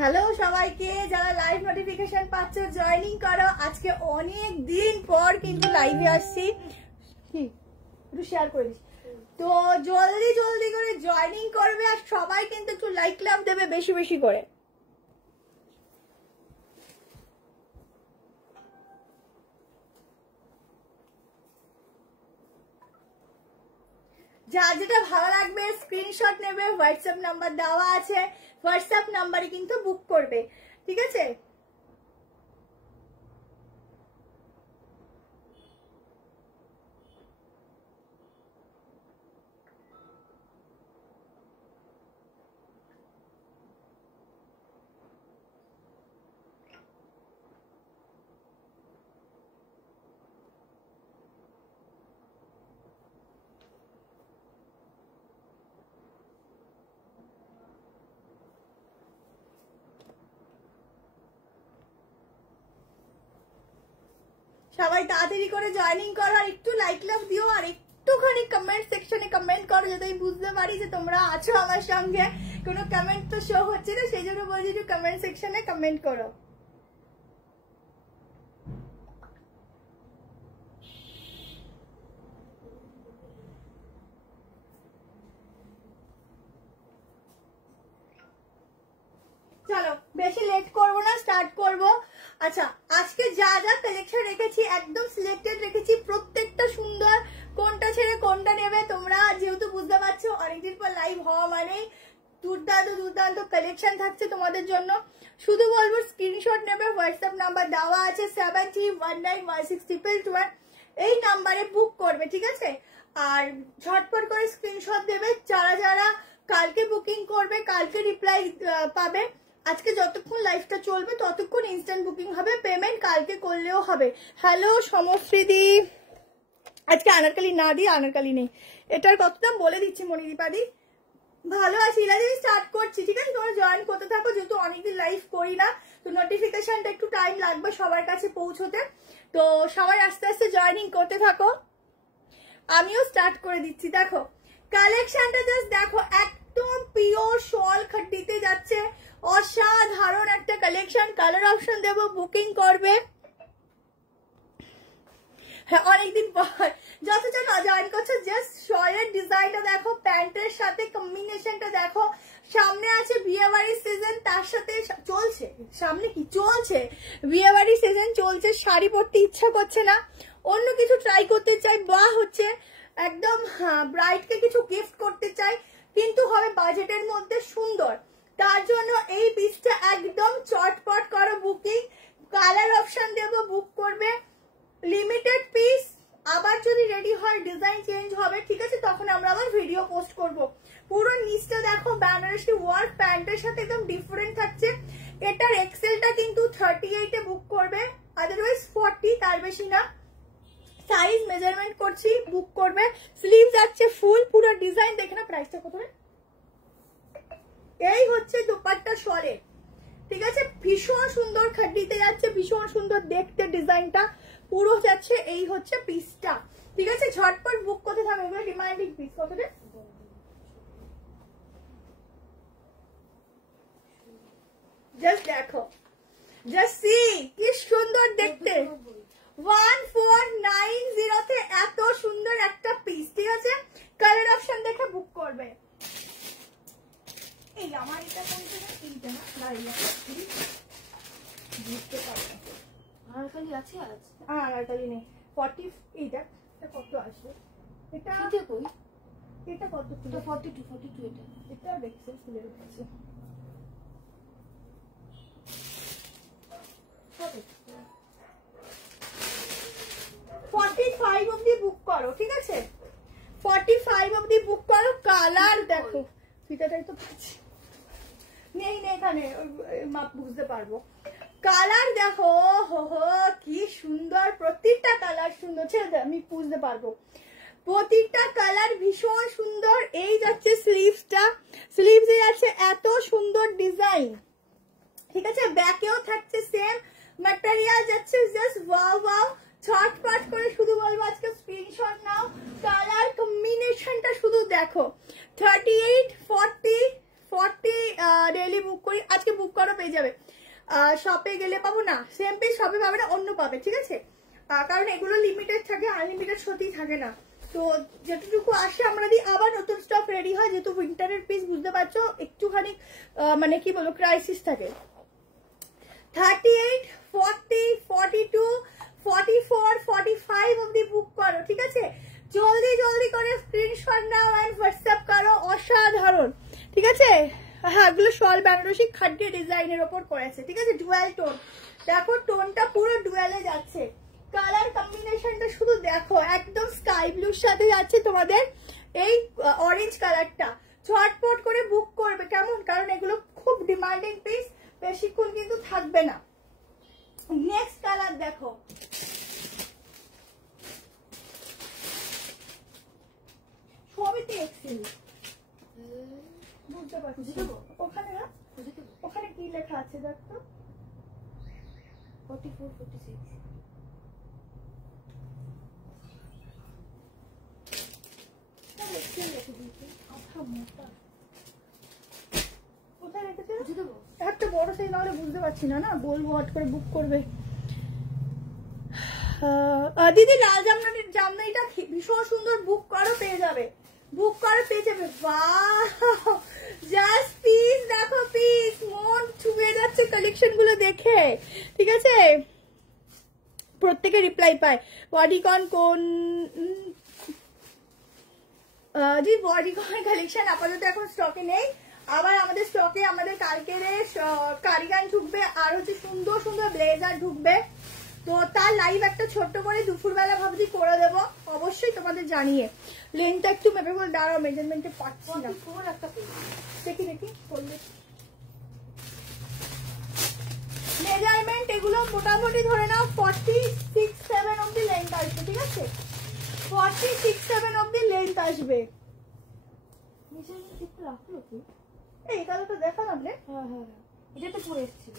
Hello সবাইকে, যারা live notification পাচ্ছ জয়েনিং করো। আজকে অনেক দিন পর কিন্তু লাইভে আসছি, কি একটু শেয়ার করে দিস। তো জলদি জলদি করে জয়েনিং করবে আর সবাই কিন্তু একটু লাইক লাভ দেবে বেশি বেশি করে। যা যেটা ভালো লাগবে স্ক্রিনশট নেবে, হোয়াটসঅ্যাপ নাম্বার দেওয়া আছে, হোয়াটসঅ্যাপ নাম্বারে কিন্তু বুক করবে, ঠিক আছে? সবাই তাড়াতাড়ি করে জয়েনিং করো আর একটু লাইক লাভ দিও আর একটুখানি কমেন্ট সেকশনে কমেন্ট করো, যাতে আমি বুঝতে পারি যে তোমরা আছো আমার সঙ্গে। কোনো কমেন্ট তো শো হচ্ছে না, সেই জন্য বলছি একটু কমেন্ট সেকশনে কমেন্ট করো। চলো বেশি লেট করবো না, স্টার্ট করবো। আচ্ছা, আজকে যা যা কালেকশন রেখেছি একদম সিলেক্টেড রেখেছি, প্রত্যেকটা সুন্দর। কোনটা ছেড়ে কোনটা নেবে তোমরা যেহেতু বুঝতে পারছো, অনেকদিন পর লাইভ হওয়া মানে দুর্দান্ত দুর্দান্ত কালেকশন থাকছে তোমাদের জন্য। শুধু বলবো স্ক্রিনশট নেবে, হোয়াটসঅ্যাপ নাম্বার দেওয়া আছে 73191612, এই নাম্বারে বুক করবে, ঠিক আছে? আর ঝটপট করে স্ক্রিনশট দেবে। যারা যারা কালকে বুকিং করবে কালকে রিপ্লাই পাবে। আজকে যতক্ষণ লাইভটা চলবে ততক্ষণ ইনস্ট্যান্ট বুকিং হবে, পেমেন্ট কালকে করলেও হবে। হ্যালো সমশ্রীদি, আজকে আনারকালি না দিয়ে আনারকালি নেই, এটার কত দাম বলে দিচ্ছি মনিদীপাদি। ভালো আছি ইরাজি, স্টার্ট করছি, ঠিক আছে? তোমরা জয়েন করতে থাকো, যেহেতু অনেকদিন লাইভ করি না তো নোটিফিকেশনটা একটু টাইম লাগবে সবার কাছে পৌঁছতে। তো সবাই আস্তে আস্তে জয়েনিং করতে থাকো, আমিও স্টার্ট করে দিচ্ছি। দেখো কালেকশনটা জাস্ট দেখো, একদম পিওর শল খাড্ডিতে যাচ্ছে, অসাধারণ একটা কালেকশন। কালার অপশন দেবো, বুকিং করবে। হ্যাঁ অনেকদিন পর যতজন জয়েন করছো, জাস্ট শলের ডিজাইনটা দেখো, প্যান্টের সাথে কম্বিনেশনটা দেখো। সামনে আছে বিয়ে বাড়ির সিজন, তার সাথে চলছে, সামনে কি চলছে, বিয়ে বাড়ির সিজন চলছে। শাড়ি পরতে ইচ্ছা করছে না, অন্য কিছু ট্রাই করতে চাই, বা হচ্ছে একদম ব্রাইডকে কিছু গিফট করতে চাই, কিন্তু হবে বাজেটের মধ্যে সুন্দর। তার জন্য এই পিসটা একদম চটপট করো বুকিং। কালার অপশন দেবো, বুক করবে। লিমিটেড পিস, আবার যদি রেডি হয় ডিজাইন চেঞ্জ হবে, ঠিক আছে? তখন আমরা আবার ভিডিও পোস্ট করব। পুরো নিচটা দেখো, বেনারসি ওয়ার্ক, প্যান্টের সাথে একদম ডিফারেন্ট থাকছে। এটার এক্সেলটা কিন্তু 38 এ বুক করবে, আদারওয়াইজ 40, তার বেশি না। সাইজ মেজারমেন্ট করছি, বুক করবে। স্লিভ যাচ্ছে ফুল, পুরো ডিজাইন দেখে না। প্রাইসটা কত? এই হচ্ছে দুপাট্টা শলে, ঠিক আছে? ভীষণ সুন্দর খাড্ডিতে যাচ্ছে, ভীষণ সুন্দর দেখতে ডিজাইনটা পুরো যাচ্ছে। এই হচ্ছে পিসটা, ঠিক আছে? ঝটপট বুক করতে থাকবে, এগুলো ডিমান্ডিং পিস। কত রে? জাস্ট দেখো, জাস্ট সি কি সুন্দর দেখতে। 1490 তে এত সুন্দর একটা পিস, ঠিক আছে? কালার অপশন দেখে বুক করবে। এই আমার এটা কোনটা? এইটা না, দাঁড়িয়ে বুঝতে পারবে। আনারকলি আছে আজ? আনারকলি নেই। 40, এইটা কত আসবে? এটা কই? এটা কত? 42 এটা। এটা দেখছে খুলে রেখেছে। 45 অবধি বুক করো, ঠিক আছে? 45 অবধি বুক করো। কালার দেখো, ফিতাটাই তো পাচ্ছি নেই নেই এখানে, মাপ বুঝতে পারবো। কালার দেখো, হো হো কি সুন্দর, প্রত্যেকটা কালার সুন্দর, ছেড়ে আমি বুঝতে পারবো। প্রত্যেকটা কালার ভীষণ সুন্দর। এই যাচ্ছে স্লিভসটা, স্লিভসে যাচ্ছে এত সুন্দর ডিজাইন, ঠিক আছে? ব্যাকেও থাকছে সেম ম্যাটেরিয়াল, যাচ্ছে জাস্ট ওয়াও ওয়াও। ছটপট করে শুধু বলবো আজকে স্ক্রিনশট নাও, কালার কম্বিনেশনটা শুধু দেখো। 38, 40 ডেইলি বুক করি, আজকে বুক করো পেয়ে যাবে। শপে গেলে পাবো না, সেম পিস শপে পাবে না, অন্য পাবে, ঠিক আছে? কারণ এগুলো লিমিটেড থাকে, আনলিমিটেড সত্যিই থাকে না। তো যেটুকু আসে আমরা দিই, আবার নতুন স্টক রেডি হয়, যেহেতু উইন্টারের পিস বুঝতে পারছো একটুখানি মানে কি বলবো ক্রাইসিস থাকে। 38, 40, 42, 44, 45 অব্দি বুক করো, ঠিক আছে? জলদি জলদি করে স্ক্রিনশট নাও এন্ড হোয়াটসঅ্যাপ করো, অসাধারণ, ঠিক আছে? হ্যাঁ, এগুলো শল বেনারসি খাড্ডি ডিজাইনের ওপর করেছে, ঠিক আছে? ডুয়াল টোন, দেখো টোনটা পুরো ডুয়ালে যাচ্ছে। কালার কম্বিনেশনটা শুধু দেখো, একদম স্কাই ব্লুর সাথে যাচ্ছে তোমাদের এই অরেঞ্জ কালারটা। ঝটপট করে বুক করবে, কেমন? কারণ এগুলো খুব ডিমান্ডিং পিস, বেশিক্ষণ কিন্তু থাকবে না। নেক্সট কালার দেখো, সবইতে এক্সেল, বুঝতে পারছি। ওখানে না, ওখানে কি লেখা আছে দেখো, 44, 46। একটা বড় সাইজ নাহলে বুঝতে পারছি না, বলবো হট করে বুক করবে। দিদি লাল জামদানিটা ভীষণ সুন্দর, বুক করো পেয়ে যাবে, বুক করো পেয়ে যাবে। ওয়াও, জাস্ট পিস দেখো, পিস মন ছুঁয়ে যাচ্ছে কালেকশন গুলো দেখে, ঠিক আছে? প্রত্যেকে রিপ্লাই পায়। বডিকন কোন জি, বডিকন কালেকশন আপাতত এখন স্টকে নেই, আবার আমাদের স্টকে আমাদের কালকের কারিগান ঢুকবে, আর হচ্ছে সুন্দর সুন্দর ব্লেজার ঢুকবে। তো তার লাইভ একটা ছোট্ট করে দুপুরবেলা ভাবছি করে দেবো, অবশ্যই তোমাদের জানিয়ে। লেনটা একটু মেপে বল, দাঁড়াও মেজারমেন্টে পাচ্ছি না, দেখি দেখি করলে মেজারমেন্ট এগুলো মোটামুটি ধরে নাও 46-7 অব্দি লেন্থ আসবে, ঠিক আছে? 46-7 অব্দি লেন্থ আসবে। এই কালারটা দেখা না? হ্যাঁ হ্যাঁ, এটা তো পরে এসেছিল।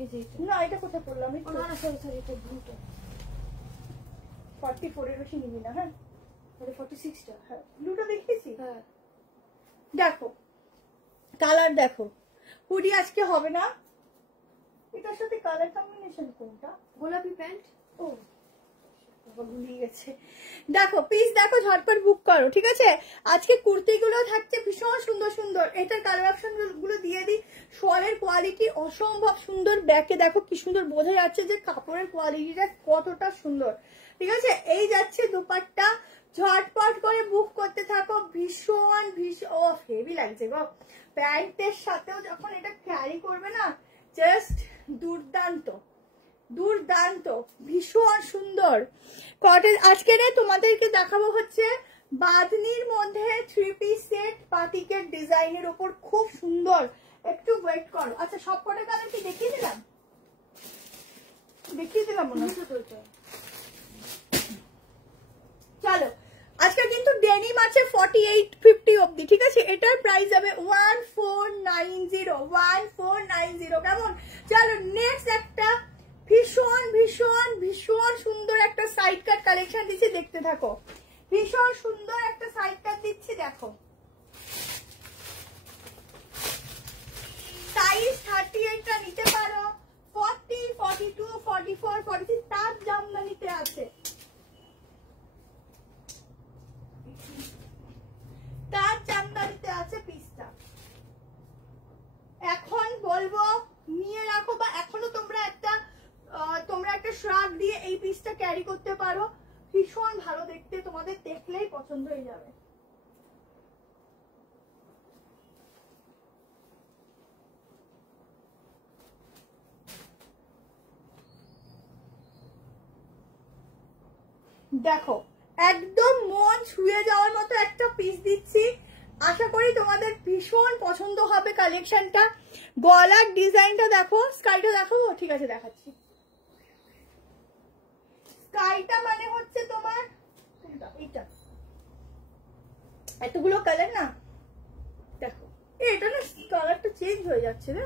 এই যে এটা না, এটা কোথায় পড়লাম? না সরি সরি, এটা ব্লুটা। 44 এর বেশি নিবি না, হ্যাঁ? 46টা, হ্যাঁ, ব্লুটা দেখিয়েছি। হ্যাঁ দেখো কালার দেখো, হুডি আজকে হবে না। এটার সাথে কালার কম্বিনেশন কোনটা? গোলাপি প্যান্ট। ও ভুলিয়ে গেছে। দেখো পিস দেখো, ঝটপট বুক করো, ঠিক আছে? আজকে কুর্তিগুলো থাকছে ভীষণ সুন্দর সুন্দর। এটার কালার অপশন গুলো দিয়ে দিই। শলের কোয়ালিটি অসম্ভব সুন্দর, ব্যাকে দেখো কি সুন্দর বোঝা যাচ্ছে যে কাপড়ের কোয়ালিটিটা কতটা সুন্দর, ঠিক আছে? এই যাচ্ছে দুপাট্টা, ঝটপট করে বুক করতে থাকো। ভীষণ ভীষণ হেভি লাগছে গো, প্যান্টের সাথেও যখন এটা ক্যারি করবে না, জাস্ট দুর্দান্ত দুর্দান্ত, ভীষণ সুন্দর কটন। আজকে তোমাদেরকে দেখাবো হচ্ছে বাঁধনির মধ্যে 3 পিস সেট বাটিকের ডিজাইনের উপর, খুব সুন্দর। একটু ওয়েট করো। আচ্ছা, সব কটা কালার কি দেখিয়ে দিলাম? মনে হচ্ছে। চলো, আজকে কিন্তু ডেনিম আছে 48-50 অব্দি, ঠিক আছে? এটার প্রাইস হবে 1490, কেমন? চলো নেক্সট একটা ভীষণ ভীষণ ভীষণ সুন্দর একটা সাইড কাট কালেকশন দিচ্ছি, দেখতে থাকো। ভীষণ সুন্দর একটা সাইড কাট দিচ্ছি, দেখো। সাইজ 38টা নিতে পারো, 40, 42, 44, 43 তার জামদানিতে আছে, তার জামদানিতে আছে পিসটা। এখন বলবো নিয়ে রাখো, বা এখনো তোমরা একটা শ্রাগ দিয়ে এই পিসটা ক্যারি করতে পারো, ভীষণ ভালো দেখতে, তোমাদের দেখলেই পছন্দ হয়ে যাবে। দেখো একদম মন ছুঁয়ে যাওয়ার মতো একটা পিস দিচ্ছি, আশা করি তোমাদের ভীষণ পছন্দ হবে কালেকশনটা। গলার ডিজাইনটা দেখো, স্কাইটা দেখাবো? ঠিক আছে, দেখাচ্ছি। স্কাইটা মানে হচ্ছে তোমার এইটা, এতগুলো কালার না, দেখো এটা না কালারটা চেঞ্জ হয়ে যাচ্ছে না,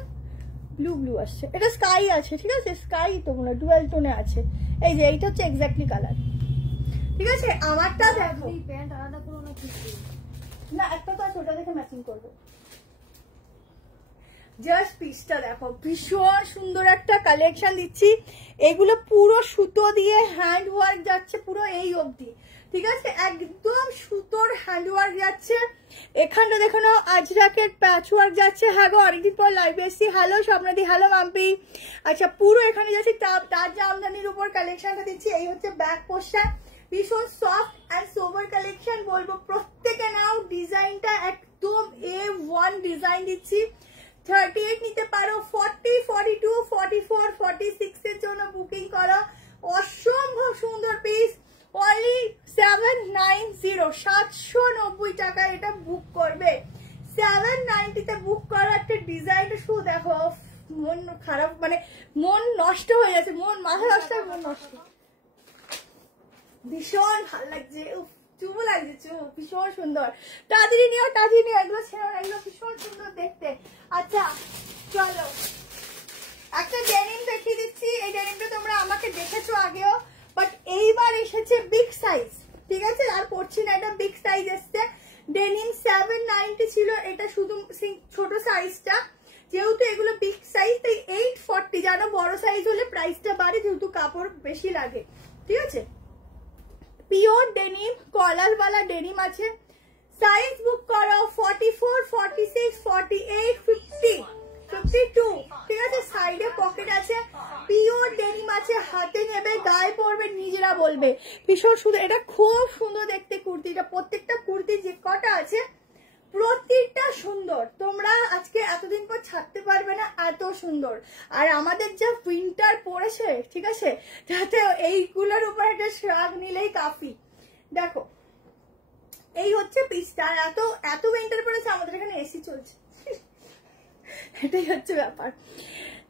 ব্লু ব্লু আসছে, এটা স্কাই আছে, ঠিক আছে? স্কাই তোমরা ডুয়াল টোনে আছে। এই যে এইটা হচ্ছে এক্স্যাক্টলি কালার, ঠিক আছে? আমারটা দেখো, প্যান্ট আলাদা করো না, না একটা তো আছে, ওটা দেখে ম্যাচিং করবে। জাস্ট পিসটা দেখো, ভীষণ সুন্দর একটা কালেকশন দিচ্ছি। এগুলো পুরো সুতো দিয়ে হ্যান্ড ওয়ার্ক যাচ্ছে পুরো এই অবধি, ঠিক আছে, একদম সুতোর হ্যান্ড ওয়ার্ক যাচ্ছে। এখানটা দেখো না আজরাকের প্যাচ ওয়ার্ক যাচ্ছে। হ্যাঁ গো, অনেকদিন পর লাইভে এসেছি। হ্যালো স্বপ্নাদি, হ্যালো মাম্পি। আচ্ছা, পুরো এখানে যাচ্ছে তার জামদানির উপর কালেকশনটা দিচ্ছি। এই হচ্ছে ব্যাক পোস্টার, ভীষণ সফট অ্যান্ড সোবার কালেকশন। বলবো প্রত্যেকে নাও, ডিজাইনটা একদম A1 ডিজাইন দিচ্ছি। 38 নিতে পারো, 40, 42, 44, 46 এর জন্য বুকিং করো। অসম্ভব সুন্দর পিস, অনলি 790, 790 টাকায় এটা বুক করবে। 790 তে বুক করো। একটা ডিজাইনটা শুধু দেখো, মন খারাপ, মানে মন নষ্ট হয়ে যাচ্ছে, মন মাথা নষ্ট, মন নষ্ট। ভীষণ ভালো লাগছে, চুমু লাগছে, চুমু ভীষণ সুন্দর। তাড়াতাড়ি নিও, তাড়াতাড়ি নিও, এগুলো ছেড়ে, এগুলো ভীষণ সুন্দর দেখতে। আচ্ছা চলো, একটা ডেনিম দেখিয়ে দিচ্ছি। এই ডেনিমটা তোমরা আমাকে দেখেছো আগেও, বাট এইবার এসেছে বিগ সাইজ, ঠিক আছে, আর পড়ছি না, এটা বিগ সাইজ এসছে। ডেনিম 790 ছিল, এটা শুধু ছোট সাইজটা। যেহেতু এগুলো বিগ সাইজ, তাই 840, জানো বড় সাইজ হলে প্রাইসটা বাড়ে, যেহেতু কাপড় বেশি লাগে, ঠিক আছে। পিওর ডেনিম, কলারওয়ালা ডেনিম আছে। সাইজ বুক করো 44, 46, 48, 50, 52, ঠিক আছে। সাইডে পকেট আছে, পিওর ডেনিম আছে, হাতে নেবে, গায়ে পরবে, নিজেরা বলবে ভীষণ সুন্দর। এটা খুব সুন্দর দেখতে কুর্তিটা, প্রত্যেকটা কুর্তি যে কটা আছে প্রত্যেকটা সুন্দর। তোমরা আজকে এতদিন পর ছাড়তে পারবে না, এত সুন্দর। আর আমাদের যা উইন্টার পড়েছে, ঠিক আছে, যাতে এইগুলোর উপর একটা শ্রাগ নিলেই কাফি। দেখো এই হচ্ছে পিসটা। এত এত উইন্টার পড়েছে, আমাদের এখানে এসি চলছে, এটাই হচ্ছে ব্যাপার।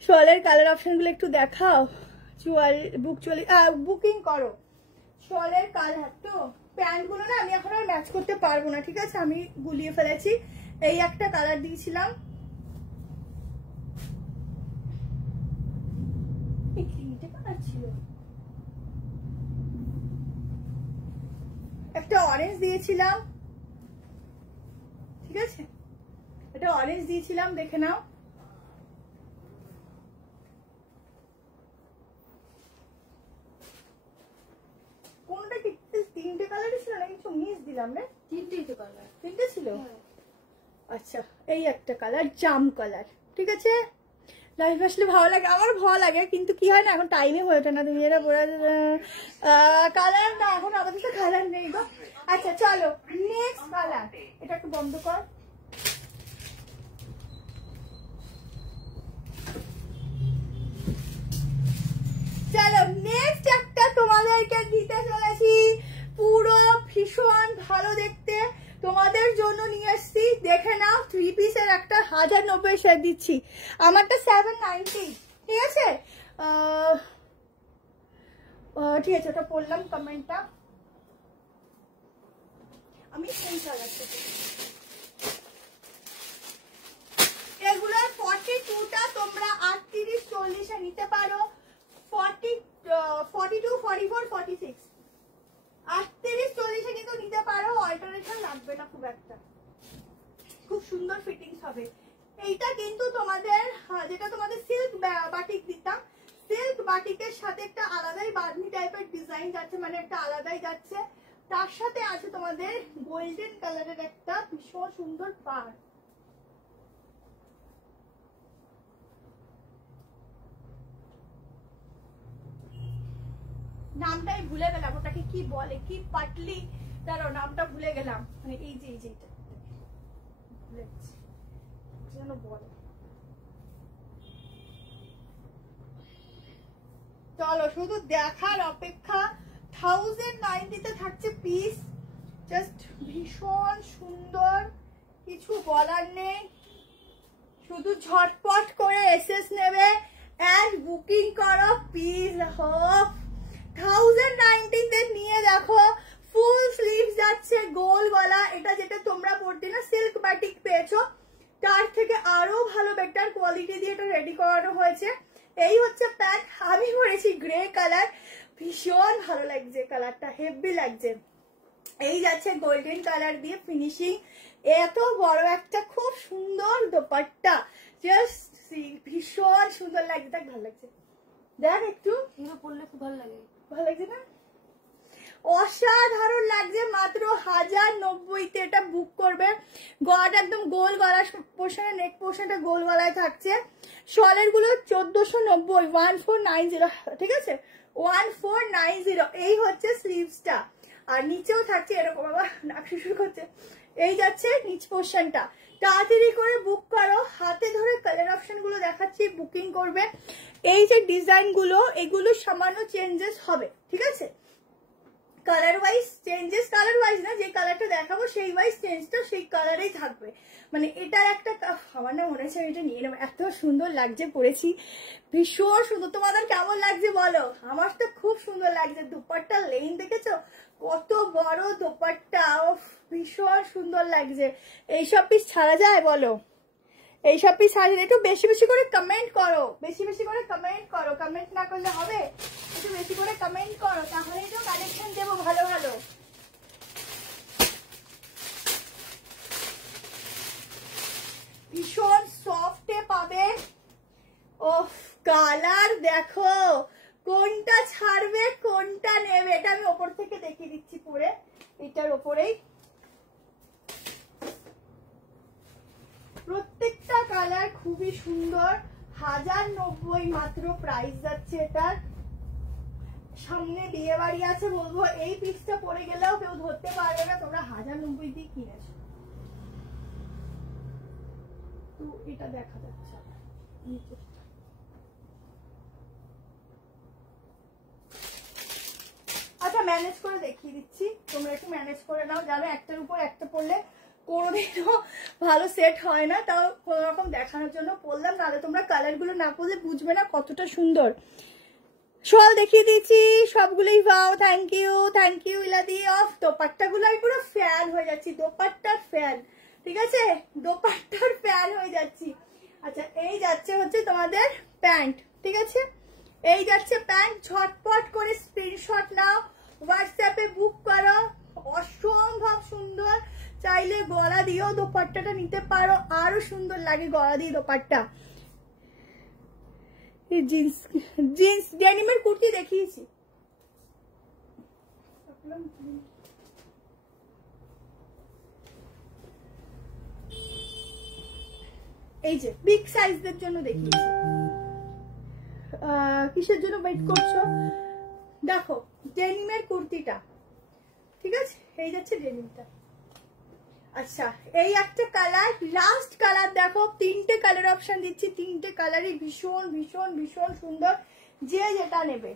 শলের কালার অপশনগুলো একটু দেখাও। বুকিং করো। শলের কালার তো প্যান্টগুলো না আমি এখন আর ম্যাচ করতে পারবো না, ঠিক আছে, আমি গুলিয়ে ফেলেছি। এই একটা কালার দিয়েছিলাম, ছিল একটা অরেঞ্জ দিয়েছিলাম, ঠিক আছে, এটা অরেঞ্জ দিয়েছিলাম, দেখে নাও। কোনটা কি তিনটে কালারই ছিল না কিছু মিস দিলাম রে? তিনটেই তো কালার, তিনটে ছিল। আচ্ছা, এই একটা কালার জাম কালার, ঠিক আছে। লাইভ আসলে ভালো লাগে, আমার ভালো লাগে, কিন্তু কি হয় না এখন টাইমে হয়ে ওঠে না। তুমি এরা বলে কালার না, এখন আমাদের তো কালার নেই গো। আচ্ছা চলো নেক্সট কালার, এটা একটু বন্ধ কর। চলো নেক্সট একটা তোমাদেরকে দিতে চলেছি, পুরো ভীষণ ভালো দেখতে, তোমাদের জন্য নিয়ে এসছি। দেখে নাও, 3 পিসের একটা 1090 সেট দিচ্ছি। আমারটা 790, ঠিক আছে। ঠিক আছে, ওটা পড়লাম কমেন্টটা। আমি এই কালারটা, এগুলোর 42টা তোমরা 38, 40 এ নিতে পারো। 40, 42, 44, 46, 38, 40 এ কিন্তু নিতে পারো, অল্টারনেশন লাগবে না খুব একটা, খুব সুন্দর ফিটিংস হবে। এইটা কিন্তু তোমাদের যেটা তোমাদের সিল্ক বাটিক দিতাম, সিল্ক বাটিকের সাথে একটা আলাদাই বাঁধনি টাইপের ডিজাইন যাচ্ছে, মানে একটা আলাদাই যাচ্ছে। তার সাথে আছে তোমাদের গোল্ডেন কালারের একটা ভীষণ সুন্দর পাড়। নামটাই ভুলে গেলাম, ওটাকে কি বলে, কি পাটলি, তারও নামটা ভুলে গেলাম, মানে এই যে এটা ভুলে গেছি যেন বলে। চলো শুধু দেখার অপেক্ষা। 1090 তে থাকছে পিস, জাস্ট ভীষণ সুন্দর, কিছু বলার নেই। শুধু ঝটপট করে এসএস নেবে এন্ড বুকিং করো, পিস হোক। 1090 তে নিয়ে দেখো, ফুল স্লিভস যাচ্ছে, গোল গলা। এটা যেটা তোমরা পড়তে না সিল্ক বাটিক পেয়েছো, তার থেকে আরো ভালো বেটার কোয়ালিটি দিয়ে এটা রেডি করানো হয়েছে। এই হচ্ছে প্যান্ট, আমি পরেছি গ্রে কালার, ভীষণ ভালো লাগছে কালারটা, হেভি লাগছে। এই যাচ্ছে গোল্ডেন কালার দিয়ে ফিনিশিং, এত বড় একটা খুব সুন্দর দোপাট্টা, জাস্ট ভীষণ সুন্দর লাগছে, দেখ ভালো লাগছে, দেখ একটু এগুলো পরলে খুব ভালো লাগে। ভালো লাগছে না? অসাধারণ লাগছে। মাত্র 1090-তে এটা বুক করবে। গলাটা একদম গোল গলা পোর্শনে, নেক পোর্শনটা গোল গলায় থাকছে। শলের গুলো 1490, 1490, ঠিক আছে 1490। এই হচ্ছে স্লিভসটা, আর নিচেও থাকছে এরকম, বাবা নাক শুরু করছে। এই যাচ্ছে নিচ পোর্শনটা। তাড়াতাড়ি করে বুক করো, হাতে ধরে কালার অপশন গুলো দেখাচ্ছি, বুকিং করবে। এই যে ডিজাইন গুলো, এগুলো সামান্য চেঞ্জেস হবে, ঠিক আছে, colour wise changes, colour wise না, যে কালারটা দেখাবো সেই ওয়াইজ চেঞ্জটা সেই কালারেই থাকবে। মানে এটার একটা, আমার না মনে হচ্ছে এটা নিয়ে নেবো, এত সুন্দর লাগছে পরেছি, ভীষণ সুন্দর। তোমাদের কেমন লাগছে বলো? আমার তো খুব সুন্দর লাগছে। দুপাট্টা লেন দেখেছো কত বড় দুপাট্টা, ভীষণ সুন্দর লাগছে। এইসব পিস ছাড়া যায় বলো? এইসব পিস ছাড়া যায়? একটু বেশি বেশি করে কমেন্ট করো, বেশি বেশি করে কমেন্ট করো, কমেন্ট না করলে হবে? একটু বেশি করে কমেন্ট করো, তাহলেই তো কালেকশন দেবো ভালো ভালো। ভীষণ সফটে পাবে। ও কালার দেখো, কোনটা ছাড়বে কোনটা নেবে, এটা আমি ওপর থেকে দেখিয়ে দিচ্ছি পরে, এটার ওপরেই প্রত্যেকটা কালার খুবই সুন্দর। 1090 মাত্র প্রাইস যাচ্ছে এটার। সামনে বিয়ে বাড়ি আছে, বলবো এই পিসটা পরে গেলেও কেউ ধরতে পারবে না তোমরা 1090 দিয়ে কিনেছো। তো এটা দেখা যাচ্ছে আচ্ছা, ম্যানেজ করে দেখিয়ে দিচ্ছি, তোমরা একটু ম্যানেজ করে নাও। জানো একটার উপর একটা পড়লে কোনোদিনও ভালো সেট হয় না, তাও কোনো রকম দেখানোর জন্য পরলাম, নাহলে তোমরা কালার গুলো না পরলে বুঝবে না কতটা সুন্দর। শল দেখিয়ে দিচ্ছি সবগুলোই। ভাও, থ্যাংক ইউ ইলাদি। অফ দোপাট্টা গুলো আমি পুরো ফ্যান হয়ে যাচ্ছি, দোপাট্টার ফ্যান, ঠিক আছে, দোপাট্টার ফ্যান হয়ে যাচ্ছি। আচ্ছা, এই যাচ্ছে হচ্ছে তোমাদের প্যান্ট, ঠিক আছে, এই যাচ্ছে প্যান্ট। ঝটপট করে স্ক্রিনশট নাও, হোয়াটসঅ্যাপে বুক করো, অসম্ভব সুন্দর। চাইলে গলা দিয়েও দোপাট্টাটা নিতে পারো, আরো সুন্দর লাগে গলা দিয়ে দোপাট্টা। জিন্স জিন্স ডেনিমের কুর্তি দেখিয়েছি, এই যে বিগ সাইজদের জন্য দেখিয়েছি। কিসের জন্য ওয়েট করছো? দেখো ডেনিমের কুর্তিটা, ঠিক আছে, এই যাচ্ছে ডেনিমটা। আচ্ছা, এই একটা কালার, লাস্ট কালার দেখো, 3টে কালার অপশন দিচ্ছি, 3টে কালারই ভীষণ ভীষণ ভীষণ সুন্দর, যে যেটা নেবে।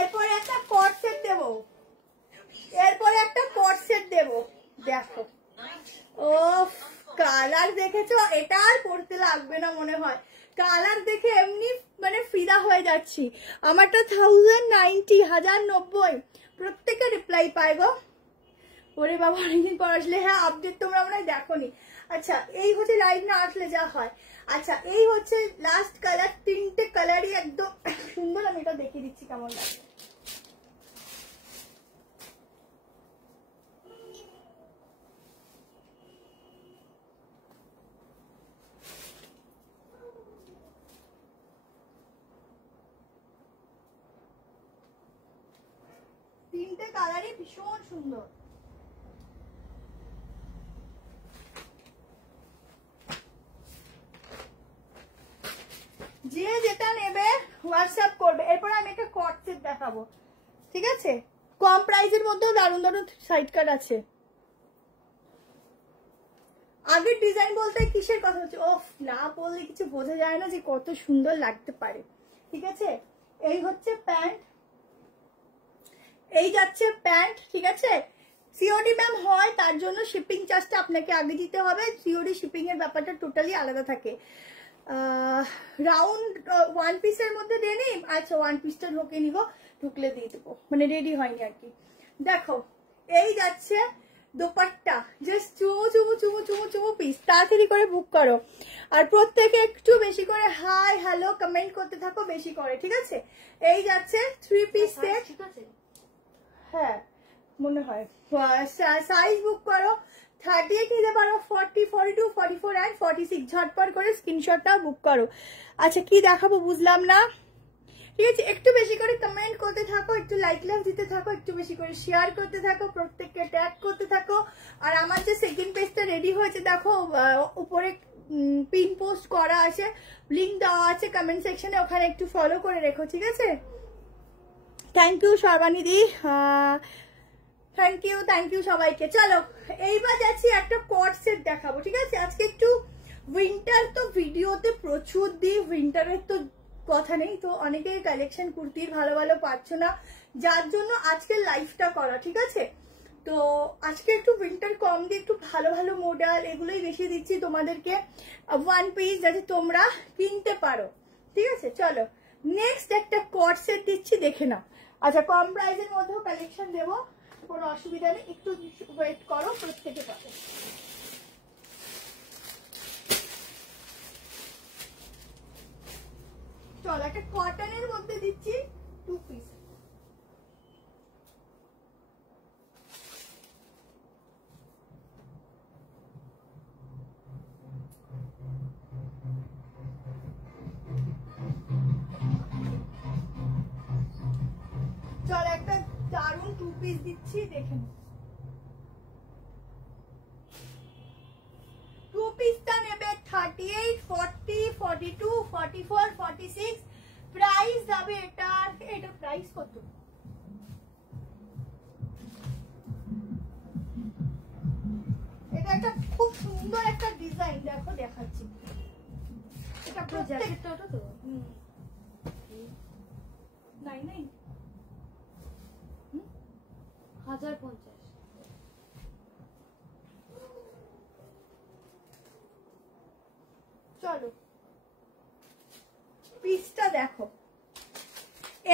এরপরে একটা কট সেট দেবো, এরপরে একটা কট সেট দেবো, দেখো। ও কালার দেখেছো, এটা আর পড়তে লাগবে না মনে হয়, কালার দেখে এমনি মানে ফিদা হয়ে যাচ্ছি। আমারটা 1090, 1090, প্রত্যেকে রিপ্লাই পায় গো। ওরে বাবা, অনেকদিন পর আসলে। হ্যাঁ, আপডেট তোমরা মনে হয় দেখোনি। আচ্ছা, এই হচ্ছে লাইভ না আসলে যা হয়। আচ্ছা, এই হচ্ছে লাস্ট কালার, 3টে কালারই একদম সুন্দর। আমি এটা দেখিয়ে দিচ্ছি কেমন লাগে। তিনটে কালারই ভীষণ সুন্দর। যে যেটা নেবে হোয়াটসঅ্যাপ করবে। এরপর আমি একটা কট সেট দেখাবো, ঠিক আছে, কম প্রাইসের মধ্যেও দারুণ দারুণ সাইড কাট আছে। আগের ডিজাইন বলতে কিসের কথা হচ্ছে, ওফ না বললে কিছু বোঝা যায় না যে কত সুন্দর লাগতে পারে, ঠিক আছে। এই হচ্ছে প্যান্ট, এই যাচ্ছে প্যান্ট, ঠিক আছে। সিওডি ম্যাম হয়, তার জন্য শিপিং চার্জটা আপনাকে আগে দিতে হবে। সিওডি শিপিং এর ব্যাপারটা টোটালি আলাদা থাকে। রাউন্ড 1 পিসের মধ্যে ডেনিম। আচ্ছা, 1 পিসটা ঢুকে নিব, ঢুকলে দিয়ে দেবো, মানে রেডি হয়নি আর কি। দেখো, এই যাচ্ছে দোপাট্টা, জাস্ট চুমু চুমু চুমু চুমু চুমু পিস। তাড়াতাড়ি করে বুক করো, আর প্রত্যেকে একটু বেশি করে হাই হ্যালো কমেন্ট করতে থাকো বেশি করে, ঠিক আছে। এই যাচ্ছে 3 পিস সেট, ঠিক আছে। হ্যাঁ মনে হয়। সাইজ বুক করো, 38 নিতে পারো, 40, 42, 44 and 46 ঝটপট করে স্ক্রিনশটটা বুক করো। আচ্ছা কি দেখাবো বুঝলাম না, ঠিক আছে? একটু বেশি করে কমেন্ট করতে থাকো, একটু লাইক দিতে থাকো, একটু বেশি করে শেয়ার করতে থাকো, প্রত্যেককে ট্যাগ করতে থাকো। আর আমার যে সেকেন্ড পেজটা রেডি হয়েছে দেখো, উপরে পিন পোস্ট করা আছে, লিঙ্ক দেওয়া আছে কমেন্ট সেকশনে, ওখানে একটু ফলো করে রেখো, ঠিক আছে? থ্যাংক ইউ সর্বানিদি, থ্যাংক ইউ সবাইকে। চলো এইবার যাচ্ছি একটা কট সেট দেখাবো, ঠিক আছে? আজকে একটু উইন্টার তো ভিডিওতে প্রচুর দিই, উইন্টারের তো কথা নেই, তো অনেকেই কালেকশন কুর্তির ভালো ভালো পাচ্ছ না, যার জন্য আজকে লাইভটা করা, ঠিক আছে? তো আজকে একটু উইন্টার কম দিয়ে একটু ভালো ভালো মডেল এগুলোই বেশি দিচ্ছি তোমাদেরকে, ওয়ান পিস যাতে তোমরা কিনতে পারো, ঠিক আছে? চলো নেক্সট একটা কট সেট দিচ্ছি, দেখে নাও। আচ্ছা কম প্রাইসের মধ্যেও কালেকশন দেবো, কোনো অসুবিধা নেই, একটু ওয়েট করো, প্রত্যেকে পাবে। চলো একটা কটনের মধ্যে দিচ্ছি 2 পিস। চলো একটা দারুণ 2 পিস দিচ্ছি, দেখে নাও। 2 পিসটা নেবে 38, 40, 42, 44, 46, প্রাইস যাবে এটা প্রাইস কত? এটা একটা খুব সুন্দর একটা ডিজাইন, দেখো দেখাচ্ছি, এটা প্রত্যেকটা তো 99 1050। চলো পিসটা দেখো,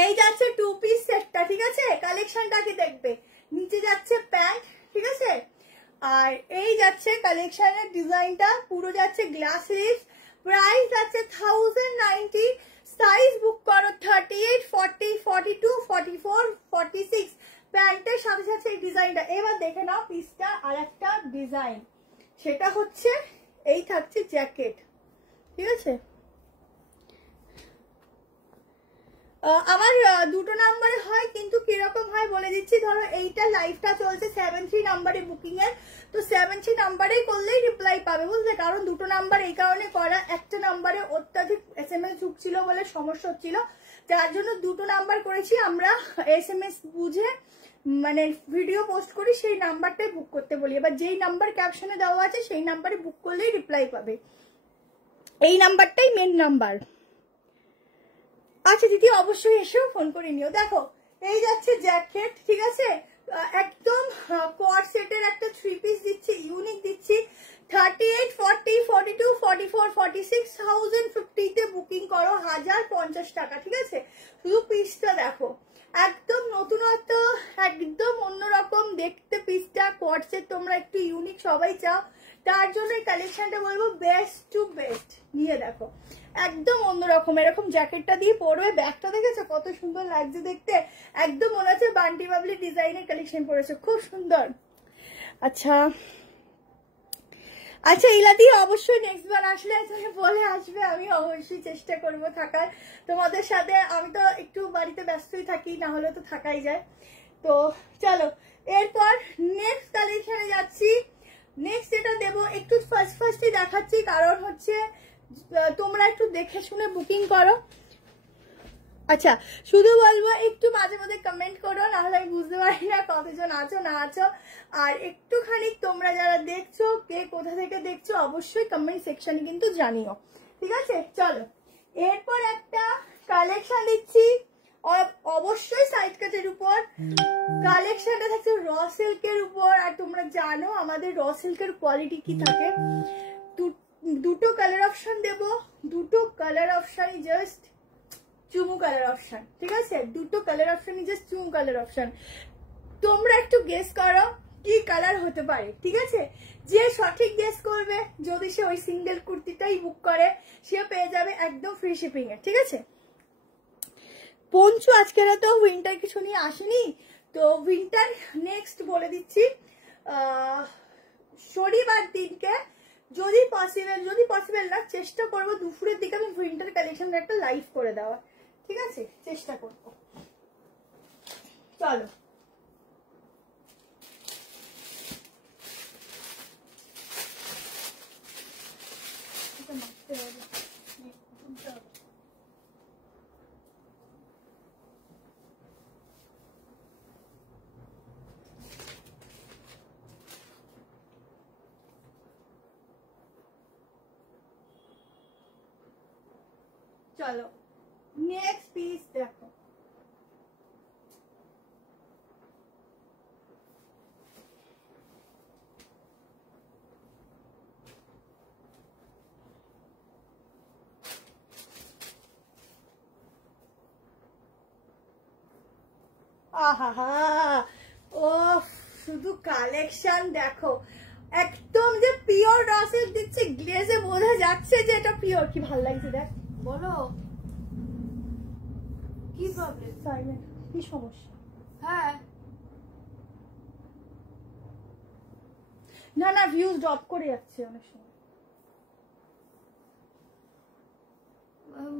এই যাচ্ছে 2 পিস সেটটা, ঠিক আছে? কালেকশনটাকে দেখবে, নিচে যাচ্ছে প্যান্ট, ঠিক আছে? আর এই যাচ্ছে কালেকশনের ডিজাইনটা, পুরো যাচ্ছে গ্লাস রিপস, প্রাইস যাচ্ছে 1090, সাইজ বুক করো 38, 40, 42, 44, 46, প্যান্টের সাথে সাথে এই ডিজাইনটা। এবার দেখে নাও পিসটা আর একটা ডিজাইন, সেটা হচ্ছে এই থাকছে জ্যাকেট, ঠিক আছে? আমার 2টো নাম্বারে হয়, কিন্তু কিরকম হয় বলে দিচ্ছি। ধরো এইটা লাইভটা চলছে 73 নাম্বারে বুকিং এর, তো 73 নাম্বারেই করলেই রিপ্লাই পাবে, বুঝলে? কারণ 2টো নাম্বার এই কারণে করা, একটা নাম্বারে অত্যাধিক SMS ঢুকছিল বলে সমস্যা হচ্ছিল, যার জন্য 2টো নাম্বার করেছি আমরা, SMS বুঝে মানে ভিডিও পোস্ট করি, সেই নাম্বারটাই বুক করতে বলি। এবার যেই নাম্বার ক্যাপশনে দেওয়া আছে সেই নাম্বারে বুক করলেই রিপ্লাই পাবে, এই নাম্বারটাই মেন নাম্বার। আচ্ছা দিদি অবশ্যই এসেও ফোন করে নিও। দেখো এই যাচ্ছে জ্যাকেট, ঠিক আছে? একদম কোয়াড সেটের একটা 3 পিস দিচ্ছি, ইউনিক দিচ্ছি, 38, 40, 42, 44, 46, 1050 তে বুকিং করো, 1050 টাকা, ঠিক আছে? শুধু পিসটা দেখো, একদম নতুনত্ব, একদম অন্যরকম দেখতে পিসটা। কোয়াড সেট তোমরা একটু ইউনিক সবাই চাও, তার জন্য এই কালেকশনটা বলবো বেস্ট টু বেস্ট, নিয়ে দেখো একদম অন্যরকম। এরকম জ্যাকেটটা দিয়ে পরবে, ব্যাগটা দেখেছো কত সুন্দর লাগছে দেখতে, একদম মনে হচ্ছে বান্টি বাবলি ডিজাইনের কালেকশন পরেছো, খুব সুন্দর। আচ্ছা আচ্ছা ইলাদি অবশ্যই নেক্সট বার আসলে তুমি বলে আসবে, আমি অবশ্যই চেষ্টা করব থাকার তোমাদের সাথে। আমি তো একটু বাড়িতে ব্যস্তই থাকি, না হলে তো থাকাই যায়। তো চলো এরপর নেক্সট কালেকশনে যাচ্ছি। নেক্সট যেটা দেবো একটু ফার্স্টই দেখাচ্ছি, কারণ হচ্ছে তোমরা একটু দেখে শুনে বুকিং করো। আচ্ছা শুধু বলবো একটু মাঝে মধ্যে কমেন্ট করো, নাহলে আমি বুঝতে পারি না কতজন আছো না আছো। আর একটুখানি তোমরা যারা দেখছো, কে কোথা থেকে দেখছো, অবশ্যই কমেন্ট সেকশনে কিন্তু জানিও, ঠিক আছে? চলো এরপর একটা কালেকশন দিচ্ছি, অবশ্যই সাইড কাটের উপর। কালেকশনটা থাকছে র সিল্কের উপর, আর তোমরা জানো আমাদের র সিল্কের কোয়ালিটি কি থাকে। দুটো কালার অপশন দেবো, দুটো কালার অপশন জাস্ট চুমু কালার অপশন, ঠিক আছে? দুটো কালার অপশনই জাস্ট চুমু কালার অপশন। তোমরা একটু গেস করো কি কালার হতে পারে, ঠিক আছে? যে সঠিক গেস করবে, যদি সে ওই সিঙ্গেল কুর্তিটাই বুক করে, সে পেয়ে যাবে একদম ফ্রি শিপিং এ, ঠিক আছে? পঞ্চু আজকের তো উইন্টার কিছু নিয়ে আসেনি, তো উইন্টার নেক্সট বলে দিচ্ছি শনিবার দিনকে যদি পসিবল না, চেষ্টা করবো দুপুরের দিকে আমি উইন্টার কালেকশন একটা লাইভ করে দেওয়া, ঠিক আছে? চেষ্টা করবো। চলো চলো নেক্সট পিস দেখো। আহা ও শুধু কালেকশন দেখো, একদম যে পিওর রসের দিচ্ছে, গ্লেজে বোঝা যাচ্ছে যে এটা পিওর। কি ভালো লাগছে দেখ। বলো কি প্রবলেম? সাইলেন্ট কি সমস্যা? হ্যাঁ না না ভিউজ ড্রপ করে যাচ্ছে অনেক সময়।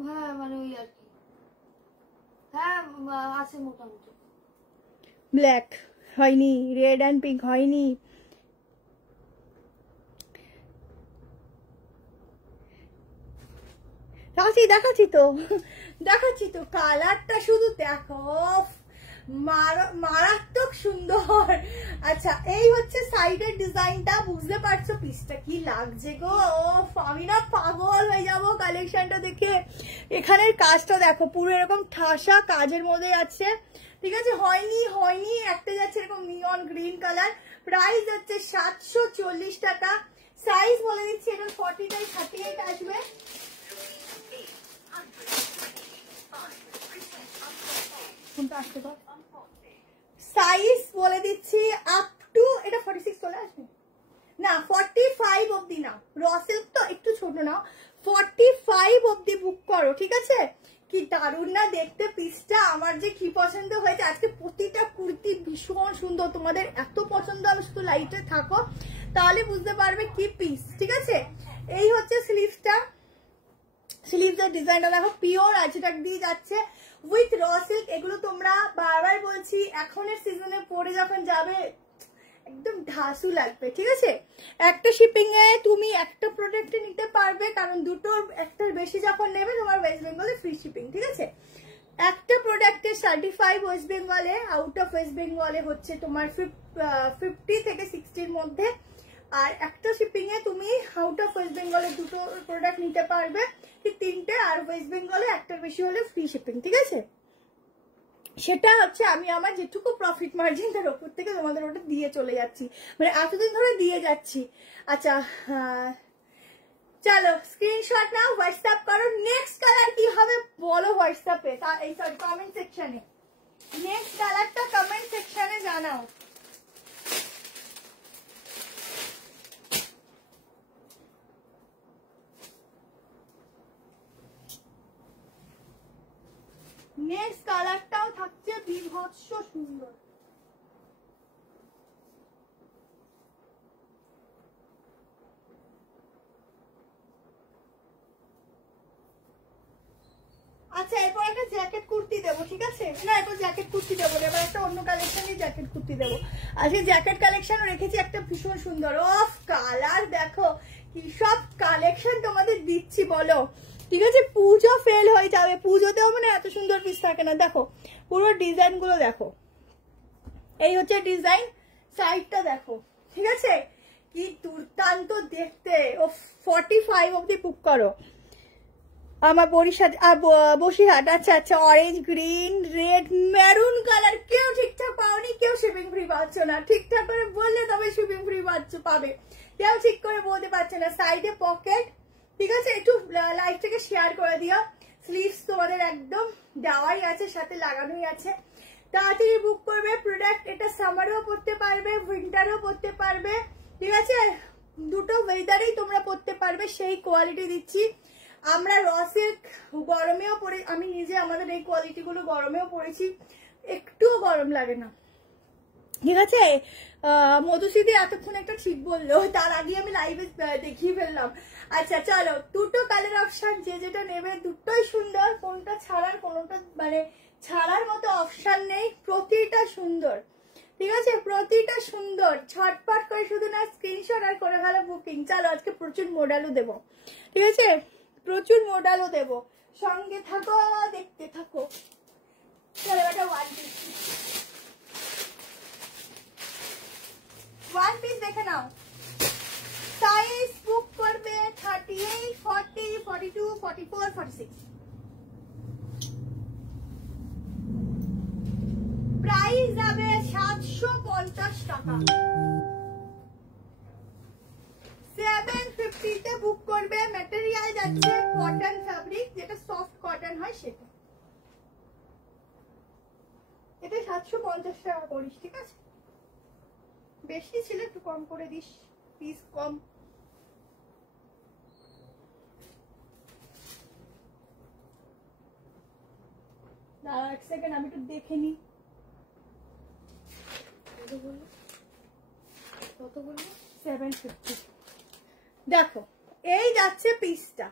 হ্যাঁ মানে ওই আর কি, হ্যাঁ আছে মোটামুটি। ব্ল্যাক হয়নি, রেড অ্যান্ড পিঙ্ক হয়নি। দেখাচ্ছি তো কালারটা শুধু দেখো, মারাত্মক সুন্দর। আচ্ছা এই হচ্ছে সাইডের ডিজাইনটা, বুঝতে পারছো পিসটা কি লাগছে গো? আমি না পাগল হয়ে যাবো কালেকশনটা দেখে। এখানের কাজটা দেখো, পুরো এরকম ঠাসা কাজের মধ্যে আছে, ঠিক আছে? হয়নি একটা যাচ্ছে এরকম নিয়ন গ্রিন কালার। প্রাইস হচ্ছে 740 টাকা। সাইজ বলে দিচ্ছি, এটা 40 বাই 38 আসবে। সাইজ বলে দিচ্ছি আপ টু, এটা 46 চলে আসবে না, 45 অব্দি না, রসেল তো একটু ছোট না, 45 অব্দি বুক করো, ঠিক আছে? কি দারুণ না দেখতে পিসটা, আমার যে কি পছন্দ হয়েছে। আজকে প্রতিটা কুর্তি ভীষণ সুন্দর, তোমাদের এত পছন্দ হবে, শুধু লাইটে থাকো তাহলে বুঝতে পারবে কি পিস, ঠিক আছে? এই হচ্ছে স্লিভসটা, স্লিভসের ডিজাইনটা দেখো, পিওর আজরাক দিয়ে যাচ্ছে উইথ র সিল্ক। এগুলো তোমরা বারবার বলছি, এখনের সিজনে পরে যখন যাবে একদম ধাসু লাগবে, ঠিক আছে? একটা শিপিং এ তুমি একটা প্রোডাক্ট নিতে পারবে, কারণ দুটোর একটার বেশি যখন নেবে তোমার ওয়েস্ট বেঙ্গলে ফ্রি শিপিং, ঠিক আছে? একটা প্রোডাক্টের সার্টিফাইড ওয়েস্ট বেঙ্গলে, আউট অফ ওয়েস্ট বেঙ্গলে হচ্ছে তোমার 50 থেকে 60-র মধ্যে, আর একটা শিপিং এ তুমি আউট অফ ওয়েস্ট বেঙ্গলে দুটো প্রোডাক্ট নিতে পারবে, তিনটে, আর ওয়েস্ট বেঙ্গলে একটার বেশি হলে ফ্রি শিপিং, ঠিক আছে? সেটা হচ্ছে আমি আমার যেটুকু প্রফিট মার্জিন তার উপর থেকে তোমাদের ওটা দিয়ে চলে যাচ্ছি, মানে এতদিন ধরে দিয়ে যাচ্ছি। আচ্ছা চলো স্ক্রিনশট নাও, হোয়াটসঅ্যাপ করো। নেক্সট কালার কি হবে বলো হোয়াটসঅ্যাপে, এই সরি কমেন্ট সেকশনে। নেক্সট কালারটা কমেন্ট সেকশনে জানাও। নেক্সট কালারটাও থাকছে বিভৎস সুন্দর। আচ্ছা এরপর একটা জ্যাকেট কুর্তি দেবো, ঠিক আছে? না এরপর জ্যাকেট কুর্তি দেবো, এবার একটা অন্য কালেকশনে জ্যাকেট কুর্তি দেবো। আজকে জ্যাকেট কালেকশনও রেখেছি একটা ভীষণ সুন্দর। অফ কালার দেখো, কি সব কালেকশন তোমাদের দিচ্ছি বলো, ঠিক আছে? পুজো ফেল হয়ে যাবে, পুজোতেও মানে এত সুন্দর পিস থাকে না। দেখো পুরো ডিজাইন গুলো দেখো, এই হচ্ছে ডিজাইন, সাইডটা দেখো, ঠিক আছে? কি দুর্দান্ত দেখতে। ও 45 অব্দি বুক করো। আমার বসিরহাট। আচ্ছা আচ্ছা, orange, green, red, maroon colour. কেউ ঠিকঠাক পাওনি, কেউ শিপিং ফ্রি পাচ্ছ না। ঠিকঠাক করে বললে তবে শিপিং ফ্রি পাবে, কেউ ঠিক করে বলতে পারছে না। সাইডে পকেট, ঠিক আছে? একটু লাইভ থেকে শেয়ার করে দিও। স্লিভস তোমাদের একদম দেওয়াই আছে, সাথে লাগানোই আছে। তাড়াতাড়ি বুক করবে প্রোডাক্ট। এটা সামারেও পরতে পারবে, উইন্টারেও পরতে পারবে, ঠিক আছে? দুটো ওয়েদারেই তোমরা পরতে পারবে, সেই কোয়ালিটি দিচ্ছি আমরা। র সিল্ক গরমেও পরে, আমি নিজে আমাদের এই কোয়ালিটি গুলো গরমেও পরেছি, একটুও গরম লাগে না, ঠিক আছে। মধুস্মৃতি এতক্ষণ একটা ঠিক বললো, তার আগে আমি লাইভে দেখিয়ে ফেললাম। আচ্ছা চলো, দুটো কালার অপশন, যে যেটা নেবে দুটোই সুন্দর, কোনটা ছাড়ার কোনটা মানে ছাড়ার মতো অপশন নেই, প্রতিটা সুন্দর। ঠিক আছে, প্রতিটা সুন্দর। ছটপট করে শুধু না স্ক্রিনশট আর করে ভালো বুকিং। চলো আজকে প্রচুর মডেলও দেবো, ঠিক আছে, প্রচুর মডেলও দেবো, সঙ্গে থাকো, দেখতে থাকো। চলো এটা ওয়ান পিস দেখে নাও। সাইজ বুক করবে 38, 40, 42, 44, 46। প্রাইস যাবে 750 টাকা। 750 তে বুক করবে। ম্যাটেরিয়াল যাচ্ছে কটন ফ্যাব্রিক, যেটা সফট কটন হয় সেটা। এটা 750 টাকা করিস, ঠিক আছে। বেশি ছিল একটু কম করে দিস, পিস কম। দাঁড়া এক সেকেন্ড, আমি একটু দেখে নিই। কত বললো? 750। দেখো এই যাচ্ছে পিসটা,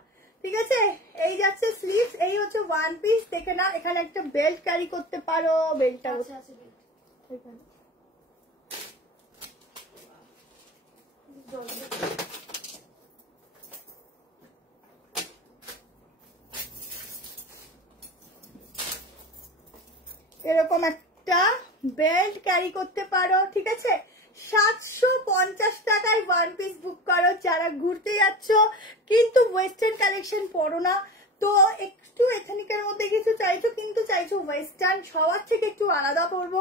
ঠিক আছে, এই যাচ্ছে স্লিভস, এই হচ্ছে ওয়ান পিস। দেখে না, এখানে একটা বেল্ট ক্যারি করতে পারো, বেল্টটা আছে আছে বেল্ট এখানে। এরকম একটা বেল্ট ক্যারি করতে পারো, ঠিক আছে। 750 টাকায় ওয়ান পিস বুক করো। যারা ঘুরতে যাচ্ছ কিন্তু ওয়েস্টার্ন কালেকশন পরো না, তো একটু এথনিকের মধ্যে কিছু চাইছো কিন্তু চাইছো ওয়েস্টার্ন, সবার থেকে একটু আলাদা পরবো,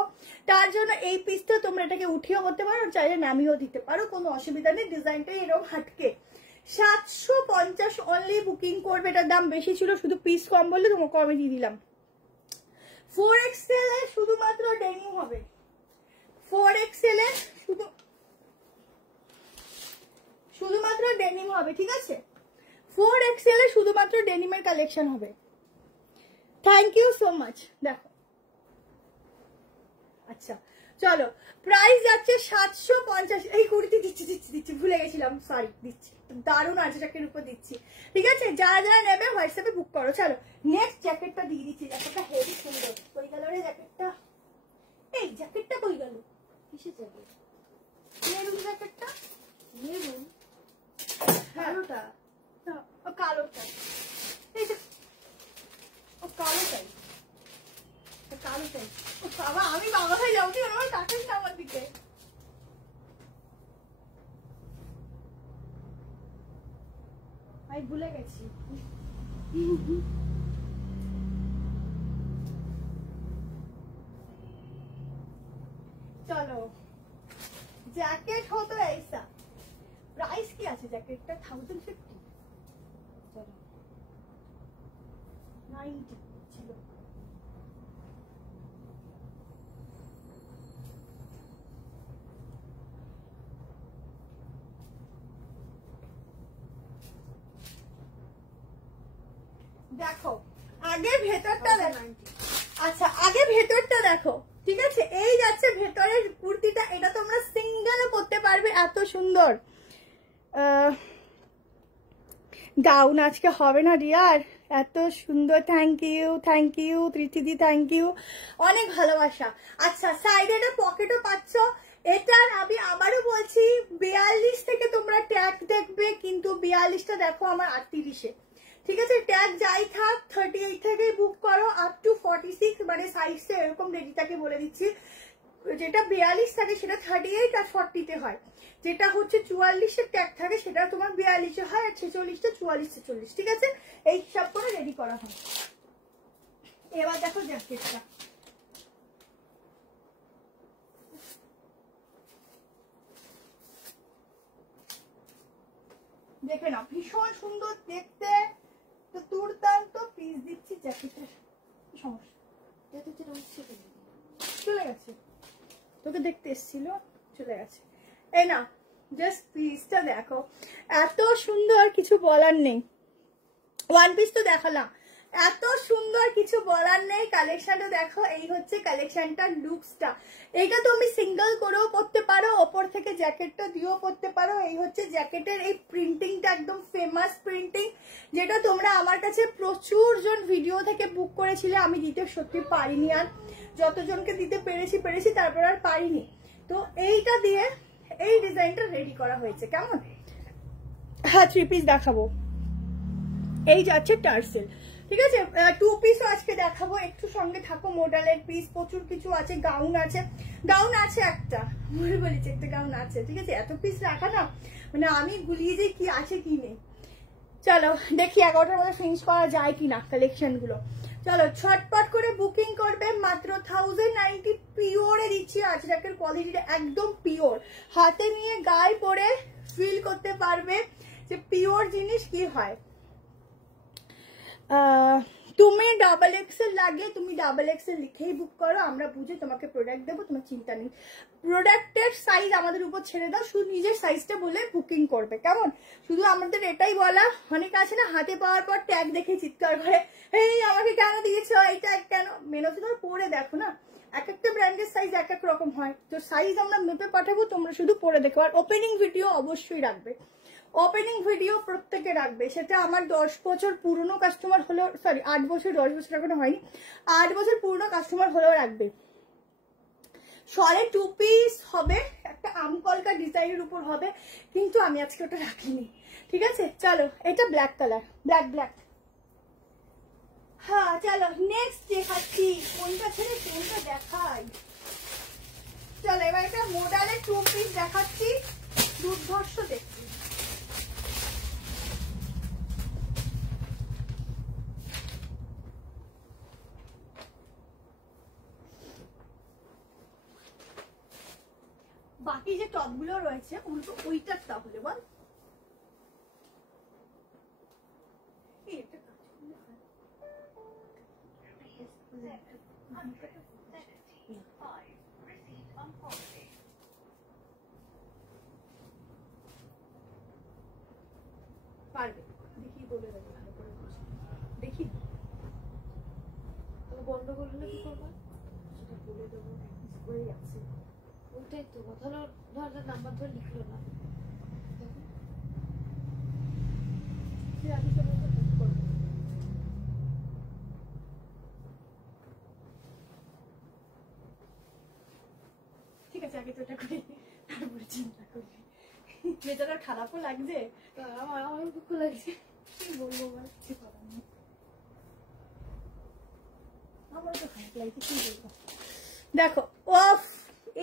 তার জন্য এই পিসটা তোমরা এটাকে উঠিয়েও করতে পারো, চাইলে নামিয়েও দিতে পারো, কোনো অসুবিধা নেই। ডিজাইনটা এরকম হাটকে। 750 অনলি বুকিং করবে। এটার দাম বেশি ছিল, শুধু পিস কম বললে তোমাকে কমে দিয়ে দিলাম। 4XL এ শুধুমাত্র ডেনিম হবে। 4XL এ শুধুমাত্র ডেনিম হবে, ঠিক আছে। 4XL এ শুধুমাত্র ডেনিমের কালেকশন হবে। Thank you so much. দেখো আচ্ছা চলো, প্রাইস যাচ্ছে 750। এই কুর্তি দিচ্ছি ভুলে গেছিলাম, সরি, দিচ্ছি। দারুণ আছে, জ্যাকেটের উপর দিচ্ছি, ঠিক আছে। যারা যারা নেবে হোয়াটসঅ্যাপে বুক করো। চলো নেক্সট জ্যাকেটটা দিয়ে দিচ্ছি। জ্যাকেটটা হেভি সুন্দর। কই গেল রে জ্যাকেটটা? এই জ্যাকেটটা কই গেল? কিসের জ্যাকেট? মেরুন জ্যাকেটটা। মেরুন? কালোটা? ও কালোটা, এই যে ও কালোটাই, কালোটাই। ও বাবা, আমি বাবা হয়ে যাবো, তুই আমার তাকাস না আমার দিকে। আমি ভুলে গেছি। চলো, জ্যাকেট হতো ऐसा। প্রাইস কি আছে জ্যাকেটটা? 1050। চলো 90 ছিল। দেখো আগে ভেতরটা দেখো। আচ্ছা আগে ভেতরটা দেখো, ঠিক আছে। এই যাচ্ছে ভেতরের কুর্তিটা, এটা তোমরা সিঙ্গেলে পরতে পারবে, এত সুন্দর। গাউন আজকে হবে না রিয়ার, এত সুন্দর। থ্যাংক ইউ তৃথিদি, থ্যাংক ইউ, অনেক ভালোবাসা। আচ্ছা সাইডে একটা পকেটও পাচ্ছ। এটার আমি আবারও বলছি 42 থেকে তোমরা ট্যাগ দেখবে, কিন্তু 42টা দেখো আমার 38-এ, ঠিক আছে। ট্যাগ যাই থাক 38 থেকে বুক করো আপ টু 46, মানে সাইজটা এরকম রেডিটাকে বলে দিচ্ছি। যেটা 42 থাকে সেটা 38 আর 40-তে হয়, যেটা হচ্ছে 44-এর ট্যাগ থাকে সেটা তোমার 42-এ হয়, আর 46টা 44-46, ঠিক আছে। এই হিসাব করে রেডি করা হয়। এবার দেখো জ্যাকেটটা, দেখে নাও, ভীষণ সুন্দর দেখতে, তো দুর্দান্ত পিস দিচ্ছি জ্যাকেটের। সমস্যা চলে গেছে, তোকে দেখতে এসেছিল, চলে গেছে। এই না জাস্ট পিসটা দেখো, এত সুন্দর, কিছু বলার নেই। ওয়ান পিস তো দেখালাম, এত সুন্দর, কিছু বলার নেই। কালেকশনটা দেখো, এই হচ্ছে কালেকশনটার লুকসটা। এইটা তুমি সিঙ্গেল করেও পরতে পারো, ওপর থেকে জ্যাকেটটা দিয়েও পরতে পারো। এই হচ্ছে জ্যাকেটের এই প্রিন্টিংটা, একদম ফেমাস প্রিন্টিং, যেটা তোমরা আমার কাছে প্রচুর জন ভিডিও থেকে বুক করেছিলে। আমি দিতে সত্যি পারিনি, আর যতজনকে দিতে পেরেছি তারপর আর পারিনি। তো এইটা দিয়ে এই ডিজাইনটা রেডি করা হয়েছে। কেমন? হ্যাঁ, 3 পিস দেখাবো। এই যাচ্ছে টার্সেল, ঠিক আছে। 2 পিসও আজকে দেখাবো, একটু সঙ্গে থাকো। মডেলের পিস প্রচুর কিছু আছে, গাউন আছে একটা, মনে বলেছি একটা গাউন আছে, ঠিক আছে। এত পিস রাখা না, মানে আমি গুলিয়ে যাই কি আছে কি নেই। চলো দেখি 11টার মধ্যে ফিনিশ করা যায় কিনা কালেকশন গুলো। চলো ছটপট করে বুকিং করবে। মাত্র 1090 পিওরে দিচ্ছি। আজরাকের কোয়ালিটিটা একদম পিওর, হাতে নিয়ে গায়ে পরে ফিল করতে পারবে যে পিওর জিনিস কি হয়। তুমি ডাবল এক্সেল লাগে, তুমি ডাবল এক্সেল লিখেই বুক করো, আমরা বুঝে তোমাকে প্রোডাক্ট দেবো, তোমার চিন্তা নেই। প্রোডাক্টের সাইজ আমাদের উপর ছেড়ে দাও, শুধু নিজের সাইজটা বলে বুকিং করবে। কেমন? শুধু আমাদের এটাই বলা, অনেক আছে না হাতে পাওয়ার পর ট্যাগ দেখে চিৎকার করে, এই আমাকে কেন দিয়েছ, এই ট্যাগ কেন। মেনে হচ্ছে তোমার পরে দেখো না, এক একটা ব্র্যান্ডের সাইজ এক এক রকম হয়। তো সাইজ আমরা মেপে পাঠাবো, তোমরা শুধু পরে দেখো। আর ওপেনিং ভিডিও অবশ্যই রাখবে, ওপেনিং ভিডিও প্রত্যেকে রাখবে। সেটা আমার 10 বছর পুরনো কাস্টমার হলেও, সরি 8 বছর, 10 বছর এখনো হয়নি, 8 বছর পুরনো কাস্টমার হলেও রাখবে। শলে 2 পিস হবে, একটা আমকলকা ডিজাইনের উপর হবে, কিন্তু আমি আজকে ওটা রাখিনি, ঠিক আছে। চলো, এটা ব্ল্যাক কালার, ব্ল্যাক। হ্যাঁ চলো নেক্সট দেখাচ্ছি, কোনটা ছেড়ে কোনটা দেখাই। চলো এবার একটা মডেলের 2 পিস দেখাচ্ছি, দুর্ধর্ষ দেখছি। বাকি যে টপ গুলো রয়েছে উল্টো ওইটার তাহলে বল, পারবে দেখি বলে দেবো, ভালো করে দেখি গন্ডগোল হলে কি করবা? সেটা বলে দেবো, করেই আছে। ওইটাই তো কথা হলো, ধর নাম্বার ধরে লিখলো না। ঠিক আছে, আগে তো এটা করি, তারপরে চিন্তা করি। বেচারার খারাপও লাগছে, আমার দুঃখ লাগছে, কি বলবো বল, কি করার নেই। আমারও তো খারাপ লাগছে, কি বলবো। দেখো অফ,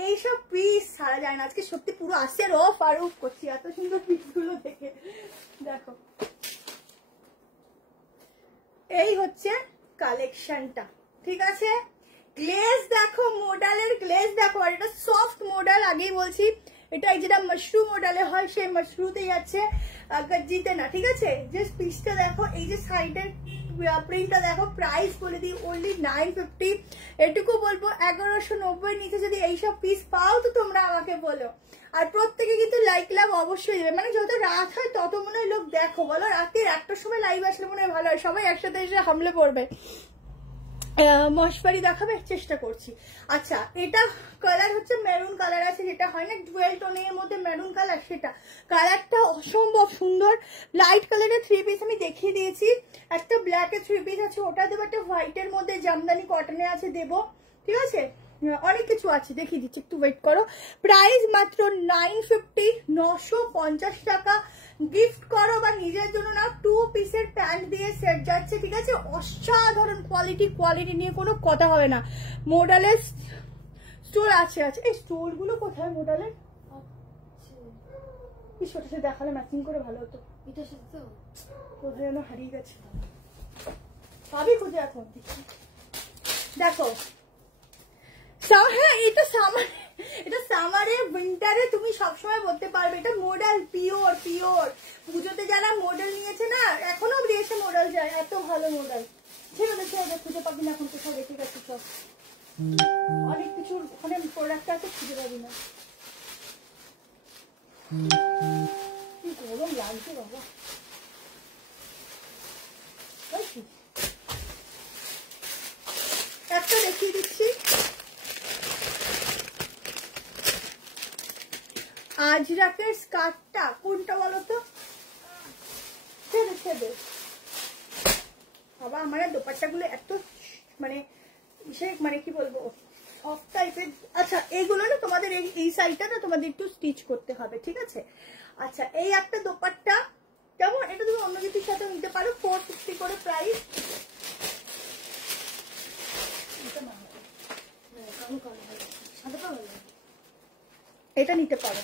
এইসব পিস ছাড়া যায় না আজকে, সত্যি পুরো আসছে আর অফ আর অফ করছি এত সুন্দর পিস গুলো দেখে। দেখো এই হচ্ছে কালেকশনটা, ঠিক আছে। গ্লেজ দেখো, মডেলের গ্লেজ দেখো, আর এটা সফট মডেল, আগেই বলছি এটা যেটা মাশরু মডেলে হয় সেই মাশরুতেই আছে, গজ্জিতে না, ঠিক আছে। যে পিসটা দেখো, এই যে সাইডের প্রিন্টটা দেখো, প্রাইস বলে দিই অনলি 950। এটুকু বলবো 1190 নিচে যদি এইসব পিস পাও তো তোমরা আমাকে বলো। আর প্রত্যেকে কিন্তু লাইক লাভ অবশ্যই দেবে, মানে যত রাত হয় তত মনে হয় লোক দেখো, বলো রাতের 1টার সময় লাইভ আসলে মনে হয় ভালো হয়, সবাই একসাথে এসে হামলে পড়বে। মশবারি দেখাবে, চেষ্টা করছি। আচ্ছা, এটা কালার হচ্ছে মেরুন কালার আছে, যেটা হয় না ডুয়েল টোনের মধ্যে মেরুন কালার, সেটা কালারটা অসম্ভব সুন্দর। লাইট কালারের 3 পিস আমি দেখিয়ে দিয়েছি, একটা ব্ল্যাকের 3 পিস আছে ওটা দেবো, একটা হোয়াইটের মধ্যে জামদানি কটনে আছে দেবো, ঠিক আছে। অনেক কিছু আছে দেখিয়ে দিচ্ছি, একটু ওয়েট করো। প্রাইস মাত্র 950, 950 টাকা। গিফট করো বা নিজের জন্য না, 2 পিসের প্যান্ট দিয়ে সেট যাচ্ছে, ঠিক আছে। অসাধারণ কোয়ালিটি নিয়ে কোনো কথা হবে না। মডেলের স্টোর আছে, এই স্টোর গুলো কোথায় মডেলের? কি ছোট ছোট দেখালে ম্যাচিং করে ভালো হতো। এটার সাথে তো কোথায় যেন হারিয়ে গেছে, পাবি খুঁজে এখন। দেখো হ্যাঁ, এটা সামারে উইন্টারে তুমি সবসময় বলতে পারবে, এটা মডেল পিওর। পুজোতে যারা মডেল নিয়েছে না, এখনো অব্দি এসে মডেল যায়, এত ভালো মডেল। ছেড়ে দে, খুঁজে পাবি না এখন কোথাও, রেখে গেছে সব, অনেক কিছুর ওখানে প্রোডাক্ট আছে, খুঁজে পাবি না। কি গরম লাগছে বাবা, স্কার্টটা দেখিয়ে দিচ্ছি। আজরাকের স্কার্টটা কোনটা বলো তো? বাবা আমার দোপাট্টাগুলো এত মানে মানে কি বলবো সফট টাইপের। আচ্ছা এইগুলো না তোমাদের এই সাইডটা না তোমাদের একটু স্টিচ করতে হবে, ঠিক আছে? আচ্ছা এই একটা দোপাট্টা কেমন, এটা তুমি অন্য কিছুর সাথে নিতে পারো, 450 করে প্রাইস। এটা নিতে পারো।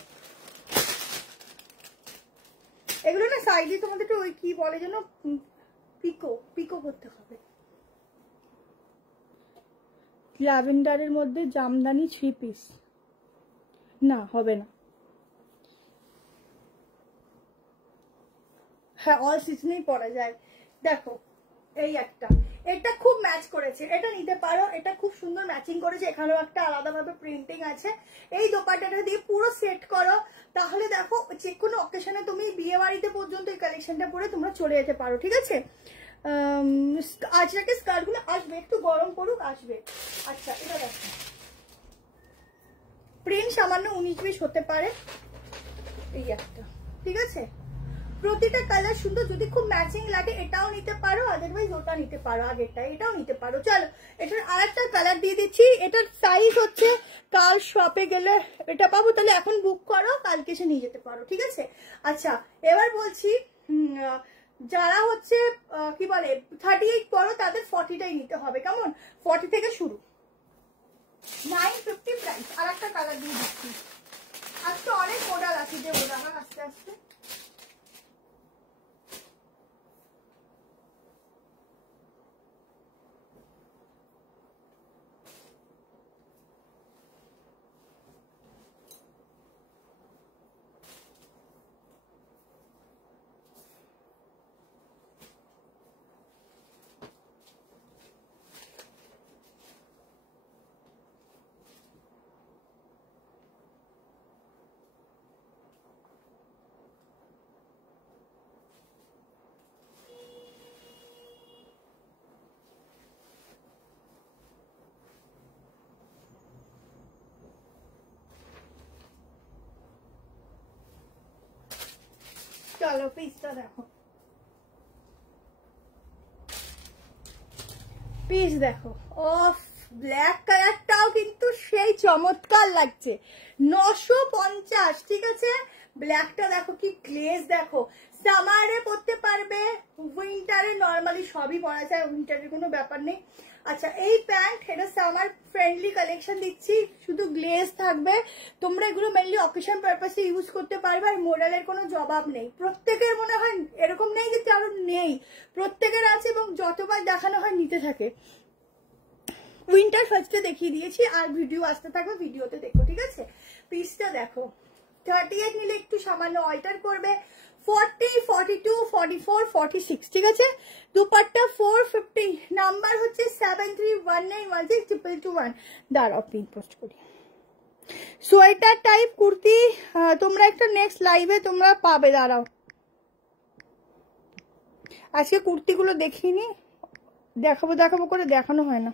এগুলো না সাইডে তোমাদের তো ওই কি বলে যেন পিকো পিকো করতে হবে। ল্যাভেন্ডারের মধ্যে জামদানি 3 পিস না হবে না। হ্যাঁ অল সিজনেই পরা যায়। দেখো এই একটা, এটা খুব ম্যাচ করেছে, এটা নিতে পারো। এটা খুব সুন্দর ম্যাচিং করেছে, এখানেও একটা আলাদাভাবে প্রিন্টিং আছে। এই দোপাট্টাটা দিয়ে পুরো সেট করো, তাহলে দেখো যে কোনো অকেশনে তুমি বিয়ে বাড়িতে পর্যন্ত এই কালেকশনটা পরে তোমরা চলে যেতে পারো, ঠিক আছে? আজরাকে স্কার্ট গুলো আসবে, একটু গরম করুক আসবে। আচ্ছা এটা দেখো প্রিন্ট সামান্য 19-20 হতে পারে। এই একটা, ঠিক আছে? প্রতিটা কালার সুন্দর, যদি খুব ম্যাচিং লাগে এটাও নিতে পারো, আদারওয়াইজ ওটা নিতে পারো, আগেরটা এটাও নিতে পারো। চলো এটার আরেকটা কালার দিয়ে দিচ্ছি। এটার সাইজ হচ্ছে কাল শপে গেলে এটা পাবো, তাহলে এখন বুক করো, কালকে এসে নিয়ে যেতে পারো, ঠিক আছে? আচ্ছা এবার বলছি যারা হচ্ছে কি বলে 38 পড়ো তাদের 40টাই নিতে হবে, কেমন? 40 থেকে শুরু, 950 প্রাইস। আর একটা কালার দিয়ে দিচ্ছি। আজকে অনেক মডেল আছে, যে মডেল আস্তে আস্তে চলো পিসটা দেখো, পিস দেখো। অফ ব্ল্যাক কালারটাও কিন্তু সেই চমৎকার লাগছে, 950, ঠিক আছে? ব্ল্যাকটা দেখো কি গ্লেজ, দেখো সামারে পরতে পারবে, উইন্টারে নর্মালি সবই পরা যায়, উইন্টারের কোনো ব্যাপার নেই। আচ্ছা এই প্যান্ট, এটা সামার ফ্রেন্ডলি কালেকশন দিচ্ছি, শুধু গ্লেজ থাকবে। তোমরা এগুলো মেনলি অকেশন পারপাসে ইউজ করতে পারবে, আর মোডালের কোনো জবাব নেই। প্রত্যেকের মনে হয় এরকম নেই যে কারো নেই, প্রত্যেকের আছে, এবং যতবার দেখানো হয় নিতে থাকে। উইন্টার ফার্স্টে দেখিয়ে দিয়েছি, আর ভিডিও আসতে থাকবে, ভিডিওতে দেখো, ঠিক আছে? পিসটা দেখো, 38 নিলে একটু সামান্য অল্টার করবে, 40, 42, 44, 46, ঠিক আছে? দুপাট্টা 450, নাম্বার হচ্ছে 7319162221। দাঁড়াও পিন পোস্ট করি। সোয়েটার টাইপ কুর্তি তোমরা একটা নেক্সট লাইভে তোমরা পাবে, দাঁড়াও আজকে কুর্তিগুলো দেখিনি, দেখাবো দেখাবো করে দেখানো হয় না।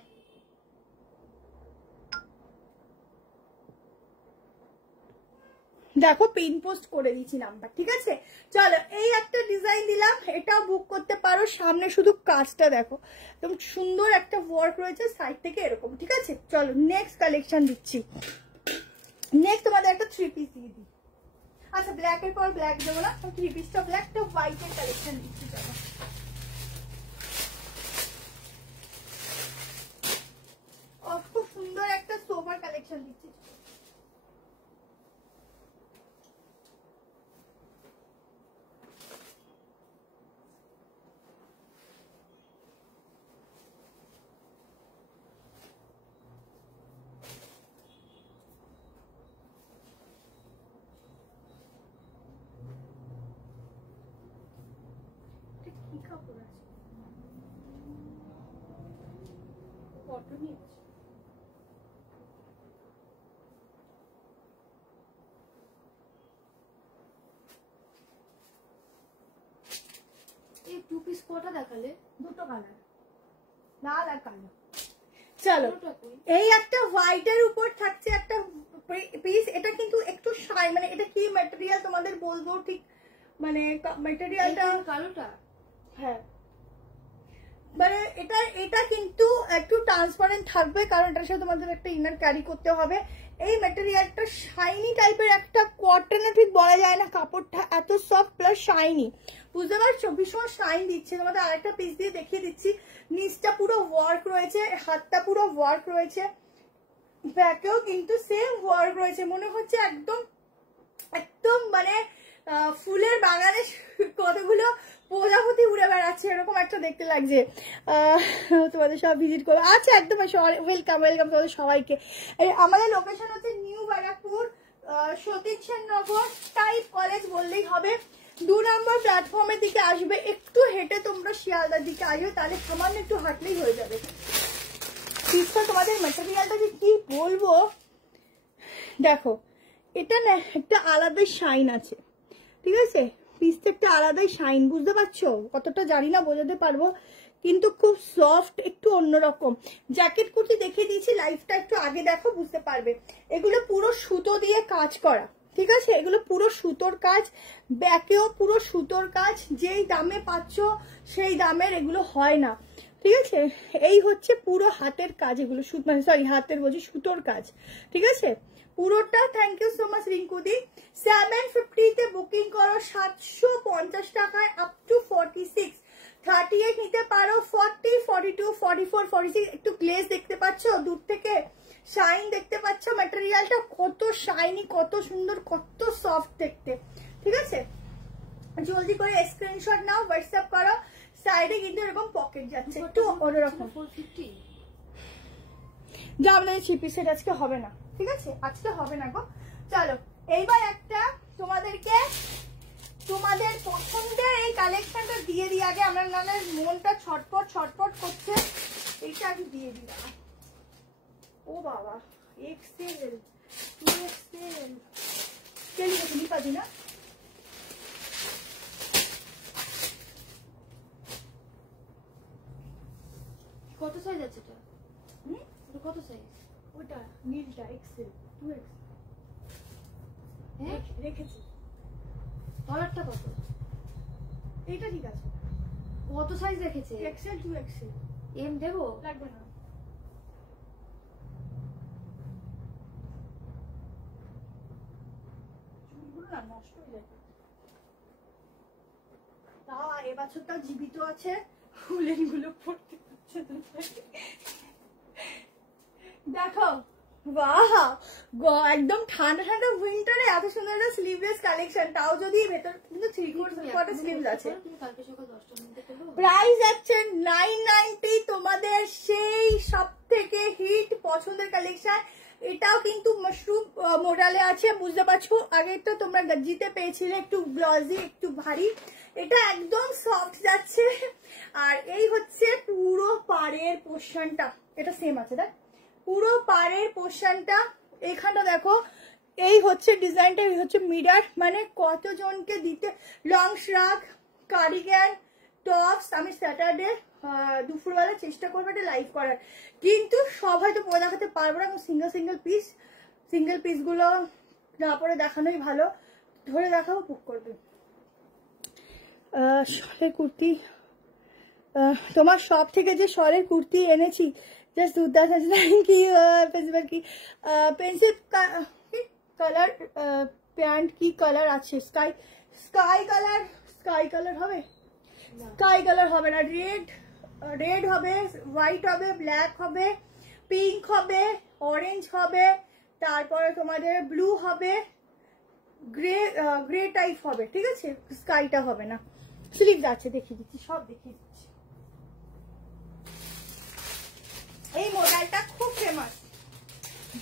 দেখো পিন পোস্ট করে দিচ্ছি নাম্বার, ঠিক আছে? চলো এই একটা ডিজাইন দিলাম, এটাও বুক করতে পারো। সামনে শুধু কাজটা দেখো, একদম সুন্দর একটা ওয়ার্ক রয়েছে সাইড থেকে এরকম, ঠিক আছে? চলো নেক্সট কালেকশন দিচ্ছি। নেক্সট তোমাদের একটা 3 পিস দিয়ে দিই। আচ্ছা ব্ল্যাকের পর ব্ল্যাক দেবো না, 3 পিসটা ব্ল্যাকটা হোয়াইটের কালেকশন দিচ্ছি। চলো খুব সুন্দর একটা সোভার কালেকশন দিচ্ছি। কি কাপড় আছে, কটনই আছে। এই 2 পিস কটা দেখালে? দুটো কালার, লাল আর কালো। চলো, এই একটা হোয়াইটের উপর থাকছে একটা পিস। এটা কিন্তু একটু শাইন, মানে এটা কি ম্যাটেরিয়াল তোমাদের বলবো ঠিক, মানে ম্যাটেরিয়ালটা কালোটা, হ্যাঁ মানে এটা কিন্তু একটু ট্রান্সপারেন্ট থাকবে, কারণ এটার সাথে তোমাদের একটা ইনার ক্যারি করতে হবে। এই ম্যাটেরিয়ালটা শাইনি টাইপের একটা, কটনে ঠিক বলা যায় না, কাপড়টা এত সফট প্লাস শাইনি, বুঝতে পারছো? ভীষণ শাইন দিচ্ছে। তোমাদের আরেকটা পিস দিয়ে দেখিয়ে দিচ্ছি। নিচটা পুরো ওয়ার্ক রয়েছে, হাতটা পুরো ওয়ার্ক রয়েছে, ব্যাকেও কিন্তু সেম ওয়ার্ক রয়েছে। মনে হচ্ছে একদম একদম মানে ফুলের বাগানে কতগুলো প্রজাপতি উড়ে বেড়াচ্ছে, এরকম একটা দেখতে লাগছে। তোমাদের সব ভিজিট করবো। আচ্ছা, একদম ওয়েলকাম ওয়েলকাম তোমাদের সবাইকে। আমাদের লোকেশন হচ্ছে নিউ ব্যারাকপুর, সতীশ নগর টাইপ কলেজ বললেই হবে। 2 নম্বর প্ল্যাটফর্মের দিকে আসবে, একটু হেঁটে তোমরা শিয়ালদার দিকে আসবে, তাহলে সামান্য একটু হাঁটলেই হয়ে যাবে। পিসটা তোমাদের ম্যাটেরিয়ালটা কি বলবো, দেখো এটা না একটা আলাদাই শাইন আছে, ঠিক আছে? পিসটা একটা আলাদাই শাইন, বুঝতে পারছো? কতটা জানি না বোঝাতে পারবো, কিন্তু খুব সফট, একটু অন্যরকম। জ্যাকেট কুর্তি দেখিয়ে দিয়েছি, লাইফটা একটু আগে দেখো, বুঝতে পারবে। এগুলো পুরো সুতো দিয়ে কাজ করা, ঠিক আছে? এগুলো পুরো সুতোর কাজ, ব্যাকেও পুরো সুতোর কাজ। যেই দামে পাচ্ছ সেই দামের এগুলো হয় না, ঠিক আছে? এই হচ্ছে পুরো হাতের কাজ, এগুলো মানে সরি হাতের বলছি, সুতোর কাজ, ঠিক আছে? পুরোটা। থ্যাংক ইউ সো মাচ রিঙ্কুদি। 750 তে বুকিং করো, 750 টাকায় আপ টু 46, 38 নিতে পারো, 40, 42, 44, 46। একটু গ্লেজ দেখতে পাচ্ছ দূর থেকে, শাইন দেখতে পাচ্ছ, ম্যাটেরিয়ালটা কত শাইনি, কত সুন্দর, কত সফট দেখতে, ঠিক আছে? জলদি করে স্ক্রিনশট নাও, হোয়াটসঅ্যাপ করো। সাইডে কিন্তু এরকম পকেট যাচ্ছে, একটু অন্যরকম। যা আমরা ছিপি সেটা আজকে হবে না, ঠিক আছে? আজকে হবে না গো। চলো এইবার একটা তোমাদের পছন্দের এই কালেকশনটা দিয়ে দিই আগে। আমার নানার মনটা ছটপট ছটপট করছে, এইটা আমি দিয়ে দিই। ও বাবা, এক্সেল 2XL চলি গেছে, নিপাদি না? কত সাইজ আছে এটা? কত সাইজ? ওটা নীলটা এক্সেল 2XL হ্যাঁ রেখেছি। কালারটা কত? এইটা ঠিক আছে। কত সাইজ রেখেছে? Excel 2XL। এম দেবো? লাগবে না। চুলগুলো না নষ্ট হয়ে যাবে। তাও এবছরটাও জীবিত আছে, ফুলের গুলো পড়তে পারছে। দেখো বাহ, একদম ঠান্ডা ঠান্ডা উইন্টারে এত সুন্দর একটা স্লিভলেস কালেকশন, তাও যদি ভেতর কিন্তু 3/4 স্লিভস আছে। প্রাইস যাচ্ছে 990। তোমাদের সেই সব থেকে হিট পছন্দের কালেকশন, এটাও কিন্তু মাশরুম মডেলে আছে, বুঝতে পারছো? আগে তো তোমরা গজ্জিতে পেয়েছিলে, একটু গ্লসি একটু ভারী, এটা একদম সফট যাচ্ছে। আর এই হচ্ছে পুরো পাড়ের পোর্শনটা, এটা সেম আছে দেখ, পুরো পাড়ের পোর্শনটা। এখানটা দেখো, এই হচ্ছে ডিজাইনটা, এই হচ্ছে মিডার, মানে কতজনকে দিতে। Long শ্রাগ, cardigan, tops. আমি স্যাটারডে দুপুরবেলা চেষ্টা করবো এটা লাইভ করার, কিন্তু সব হয়তো পরে দেখাতে পারবো না, সিঙ্গেল পিসগুলো না পরে দেখানোই ভালো। ধরে দেখাবো, বুক করবে। শলের কুর্তি, তোমার সব থেকে যে শলের কুর্তি এনেছি জাস্ট দুর্দান্ত আছে। Thank you. Pencil colour pant কি কালার আছে? স্কাই কালার হবে? স্কাই কালার হবে না, রেড হবে, হোয়াইট হবে, ব্ল্যাক হবে, পিঙ্ক হবে, অরেঞ্জ হবে, তারপরে তোমাদের ব্লু হবে, গ্রে টাইপ হবে, ঠিক আছে? স্কাইটা হবে না। স্লিভস আছে, দেখিয়ে দিচ্ছি, সব দেখিয়ে দিচ্ছি। এই মডেলটা খুব ফেমাস,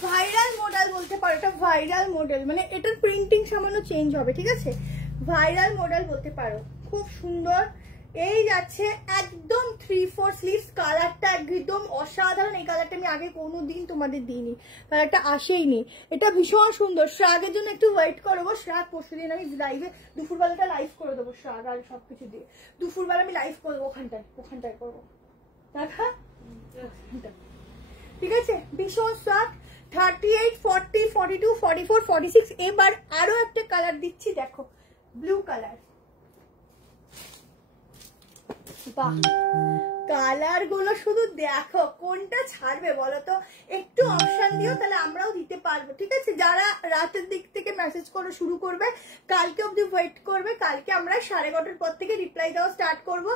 ভাইরাল মডেল বলতে পারো, এটা ভাইরাল মডেল, মানে এটার প্রিন্টিং সামান্য চেঞ্জ হবে, ঠিক আছে? ভাইরাল মডেল বলতে পারো, খুব সুন্দর। এই যাচ্ছে একদম 3/4 স্লিভস, কালারটা একদম অসাধারণ। এই কালারটা আমি আগে কোনোদিন তোমাদের দিইনি, কালারটা আসেইনি, এটা ভীষণ সুন্দর। শ্রাগের জন্য একটু ওয়েট করবো, শ্রাগ পরশুদিন আমি লাইভে দুপুরবেলাটা লাইভ করে দেবো, শ্রাগ আর সবকিছু দিয়ে দুপুরবেলা আমি লাইভ করবো, ওখানটায় করবো। দেখা ঠিক আছে, ভীষণ সফট। 38, 40, 42, 44, 46। এবার আরো একটা কালার দিচ্ছি, দেখো ব্লু কালার। বাহ, কালার গুলো শুধু দেখো, কোনটা ছাড়বে বলো তো? একটু অপশন দিও, তাহলে আমরাও দিতে পারবো। ঠিক আছে, যারা রাতের দিক থেকে মেসেজ করে শুরু করবে, কালকে অব্দি ওয়েট করবে, কালকে আমরা 11:30 পর থেকে রিপ্লাই দেওয়া স্টার্ট করব।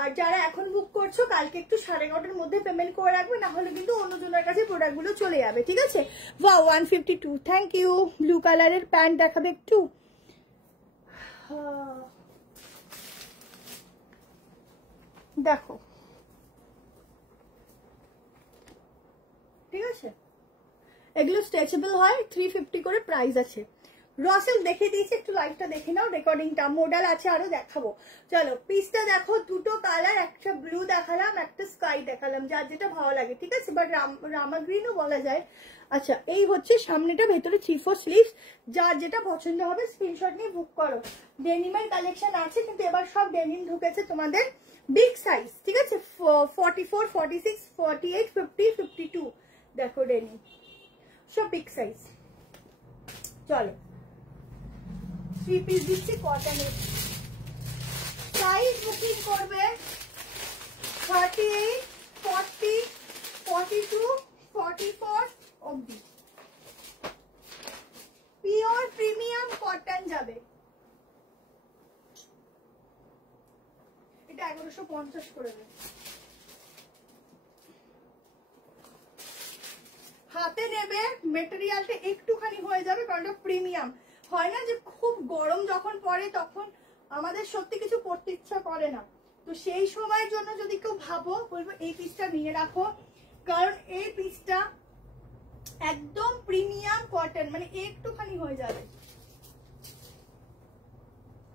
আর যারা এখন বুক করছো, কালকে একটু 11:30 মধ্যে পেমেন্ট করে রাখবে, না হলে কিন্তু অন্যজনের কাছে প্রোডাক্ট গুলো চলে যাবে। ঠিক আছে, ওয়াও 152, থ্যাংক ইউ। ব্লু কালারের প্যান্ট দেখাবে একটু। দেখো, ঠিক আছে, এগুলো স্ট্রেচেবল হয়, 350 করে প্রাইস আছে। রসেল দেখে দিয়েছি, একটু লাইভটা দেখে নাও, রেকর্ডিংটা। মডেল আছে আরো, দেখাবো। চলো পিসটা দেখো, দুটো কালার, একটা ব্লু দেখালাম, একটা স্কাই দেখালাম, যার যেটা ভালো লাগে। ঠিক আছে, বাট রামা গ্রিনও বলা যায়। আচ্ছা, এই হচ্ছে সামনেটা, ভেতরে 3/4 স্লিভস। যার যেটা পছন্দ হবে স্ক্রিনশট নিয়ে বুক করো। ডেনিমের কালেকশন আছে, কিন্তু এবার সব ডেনিম ঢুকেছে তোমাদের বিগ সাইজ। ঠিক আছে, 44, 46, 48, 50, 52। দেখো ডেনিম সব বিগ সাইজ। চলো 3 পিস দিচ্ছি কটনের। সাইজ বুকিং করবে 38, 40, 42, 44 অবধি। পিওর প্রিমিয়াম কটন যাবে। এটা 1150 করে দেবে। হাতে নেবে, মেটেরিয়ালটা একটুখানি হয়ে যাবে, কারণ এটা প্রিমিয়াম। হয় না যে খুব গরম যখন পড়ে তখন আমাদের সত্যি কিছু পড়তে ইচ্ছা করে না, তো সেই সময়ের জন্য যদি কেউ ভাবো, বলবো এই পিসটা নিয়ে রাখো, কারণ এই পিসটা একদম প্রিমিয়াম কটন, মানে একটুখানি হয়ে যাবে।